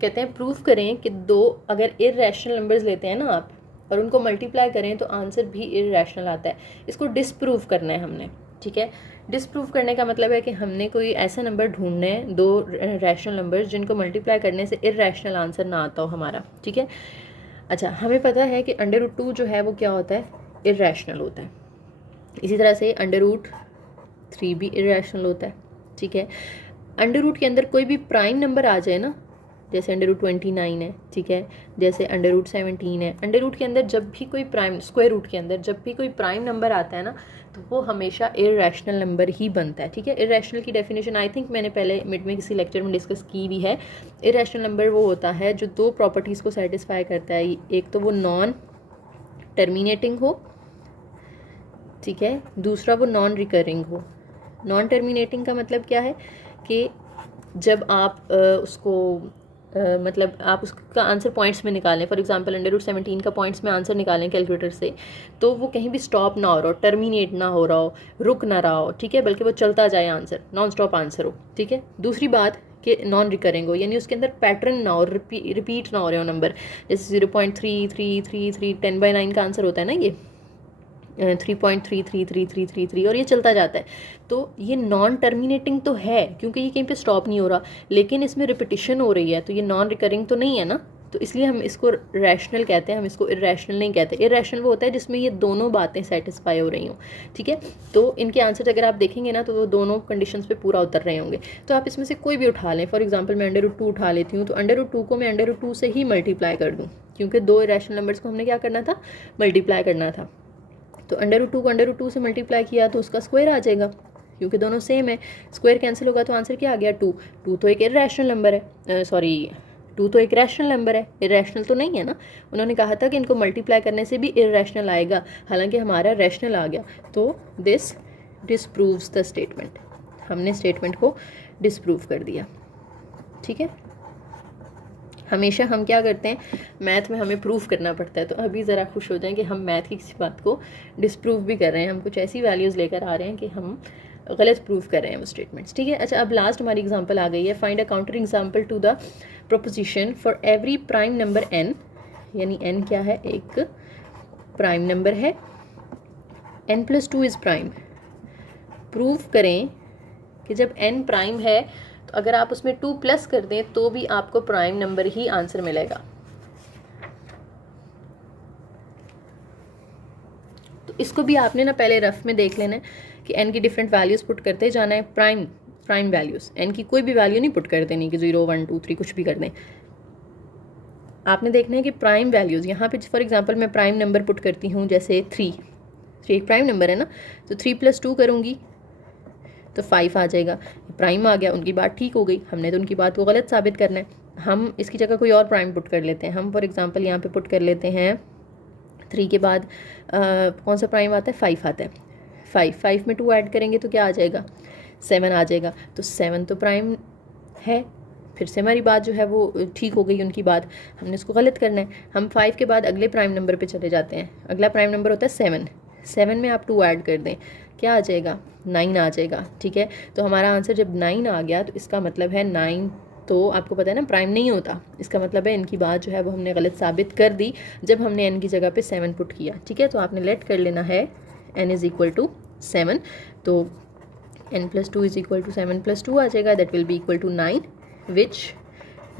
कहते हैं प्रूव करें कि 2 अगर इर्रेशनल नंबर्स लेते हैं ना आप और उनको मल्टीप्लाई करें तो आंसर भी इर्रेशनल आता है। इसको डिसप्रूव करना है हमने। ठीक है, डिसप्रूव करने का मतलब है कि हमने कोई ऐसा नंबर ढूंढना है, 2 रैशनल नंबर्स जिनको मल्टीप्लाई करने से इर्रेशनल आंसर ना आता हो हमारा। ठीक है, अच्छा, हमें पता है कि √2 जो है वो क्या होता है, इर्रेशनल होता है। इसी तरह से √3 भी इर्रेशनल होता है। ठीक है, अंडर के अंदर कोई भी प्राइम नंबर आ जाए ना, जैसे √29 है, ठीक है, जैसे √17 है, अंडर के अंदर जब भी कोई प्राइम, स्क्वायर रूट के अंदर जब भी कोई प्राइम नंबर आता है ना, तो वो हमेशा इर्रेशनल नंबर ही बनता है। ठीक है, इर्रेशनल की डेफिनेशन आई थिंक मैंने पहले मिड में किसी लेक्चर में डिस्कस की भी है। इर्रेशनल नंबर वो होता है जो 2 प्रॉपर्टीज़ को सेटिस्फाई करता है, एक तो वो नॉन टर्मिनेटिंग हो, ठीक है, दूसरा वो नॉन रिकरिंग हो। नॉन टर्मिनेटिंग का मतलब क्या है कि जब आप उसको मतलब आप उसका आंसर पॉइंट्स में निकालें, फॉर एग्जांपल √17 का पॉइंट्स में आंसर निकालें कैलकुलेटर से, तो वो कहीं भी स्टॉप ना हो रहा हो, टर्मिनेट ना हो रहा हो, रुक ना रहा हो, ठीक है, बल्कि वो चलता जाए, आंसर नॉन स्टॉप आंसर हो। ठीक है, दूसरी बात कि नॉन रिकरिंग हो, यानी उसके अंदर पैटर्न ना हो, रिपीट ना हो रहे हो नंबर, जैसे 0.3333 10/9 का आंसर होता है ना, ये 3.333333 और ये चलता जाता है। तो ये नॉन टर्मिनेटिंग तो है क्योंकि ये कहीं पे स्टॉप नहीं हो रहा, लेकिन इसमें रिपीटिशन हो रही है, तो ये नॉन रिकरिंग तो नहीं है ना, तो इसलिए हम इसको रैशनल कहते हैं, हम इसको इर्रेशनल नहीं कहते। इर्रेशनल वो होता है जिसमें ये दोनों बातें सेटिस्फाई हो रही हों। ठीक है, तो इनके आंसर अगर आप देखेंगे ना तो वो दोनों कंडीशंस पे पूरा उतर रहे होंगे। तो आप इसमें से कोई भी उठा लें, फॉर एग्जांपल मैं √2 उठा लेती हूँ, तो √2 को मैं √2 से ही मल्टीप्लाई कर दूँ, क्योंकि 2 इर्रेशनल नंबर्स को हमने क्या करना था, मल्टीप्लाई करना था। तो √2 को √2 से मल्टीप्लाई किया तो उसका स्क्वायर आ जाएगा, क्योंकि दोनों सेम है, स्क्वायर कैंसिल होगा तो आंसर क्या आ गया 2। 2 तो एक इरेशनल नंबर है, सॉरी 2 तो एक रैशनल नंबर है, इरेशनल तो नहीं है ना। उन्होंने कहा था कि इनको मल्टीप्लाई करने से भी इरेशनल आएगा, हालांकि हमारा रैशनल आ गया, तो दिस डिसप्रूव्स द स्टेटमेंट। हमने स्टेटमेंट को डिसप्रूव कर दिया। ठीक है, हमेशा हम क्या करते हैं, मैथ में हमें प्रूफ करना पड़ता है, तो अभी ज़रा खुश हो जाएं कि हम मैथ की किसी बात को डिसप्रूव भी कर रहे हैं, हम कुछ ऐसी वैल्यूज़ लेकर आ रहे हैं कि हम गलत प्रूफ कर रहे हैं वो स्टेटमेंट्स। ठीक है, अच्छा अब लास्ट हमारी एग्जांपल आ गई है, find a counter example to the proposition for every prime number n, यानी n क्या है, एक प्राइम नंबर है, n+2 इज़ प्राइम। प्रूफ करें कि जब n प्राइम है तो अगर आप उसमें 2 प्लस कर दें तो भी आपको प्राइम नंबर ही आंसर मिलेगा। तो इसको भी आपने ना पहले रफ में देख लेना है कि n की डिफरेंट वैल्यूज़ पुट करते जाना है, प्राइम वैल्यूज़, n की कोई भी वैल्यू नहीं पुट कर देनी कि 0 1 2 3 कुछ भी कर दें। आपने देखना है कि प्राइम वैल्यूज़, यहाँ पे फॉर एग्जांपल मैं प्राइम नंबर पुट करती हूँ, जैसे 3 एक प्राइम नंबर है ना, तो 3 + 2 करूँगी तो 5 आ जाएगा, प्राइम आ गया। उनकी बात ठीक हो गई, हमने तो उनकी बात को गलत साबित करना है, हम इसकी जगह कोई और प्राइम पुट कर लेते हैं। हम फॉर एग्जांपल यहाँ पे पुट कर लेते हैं 3 के बाद कौन सा प्राइम आता है, 5 आता है। 5 में 2 ऐड करेंगे तो क्या आ जाएगा, 7 आ जाएगा, तो 7 तो प्राइम है। फिर से हमारी बात जो है वो ठीक हो गई, उनकी बात, हमने इसको गलत करना है। हम 5 के बाद अगले प्राइम नंबर पे चले जाते हैं, अगला प्राइम नंबर होता है 7। 7 में आप 2 ऐड कर दें, क्या आ जाएगा, 9 आ जाएगा। ठीक है, तो हमारा आंसर जब 9 आ गया तो इसका मतलब है 9 तो आपको पता है ना प्राइम नहीं होता, इसका मतलब है इनकी बात जो है वो हमने गलत साबित कर दी जब हमने n की जगह पे 7 पुट किया। ठीक है, तो आपने लेट कर लेना है n = 7, तो n+2 = 7 + 2 आ जाएगा, that will be equal to 9, which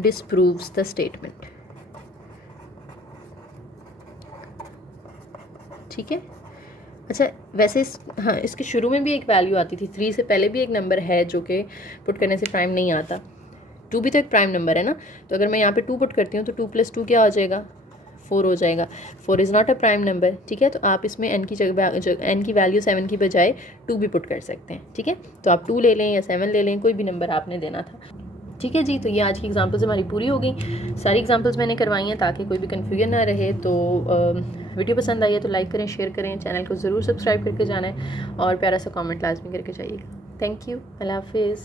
disproves the statement. ठीक है, अच्छा वैसे हाँ, इसके शुरू में भी एक वैल्यू आती थी, 3 से पहले भी एक नंबर है जो कि पुट करने से प्राइम नहीं आता। 2 भी तो एक प्राइम नंबर है ना, तो अगर मैं यहाँ पे 2 पुट करती हूँ तो 2 + 2 क्या हो जाएगा, 4 हो जाएगा। 4 is not a prime number. ठीक है, तो आप इसमें n की जगह n की वैल्यू 7 की बजाय 2 भी पुट कर सकते हैं। ठीक है, तो आप 2 ले लें या 7 ले लें, कोई भी नंबर आपने देना था। ठीक है जी, तो ये आज की एग्जांपल्स हमारी पूरी हो गई। सारी एग्जांपल्स मैंने करवाई हैं ताकि कोई भी कन्फ्यूजन ना रहे। तो वीडियो पसंद आई है तो लाइक करें, शेयर करें, चैनल को ज़रूर सब्सक्राइब करके जाना है और प्यारा सा कमेंट लाजमी करके जाइएगा। थैंक यू, अल्लाह हाफिज़।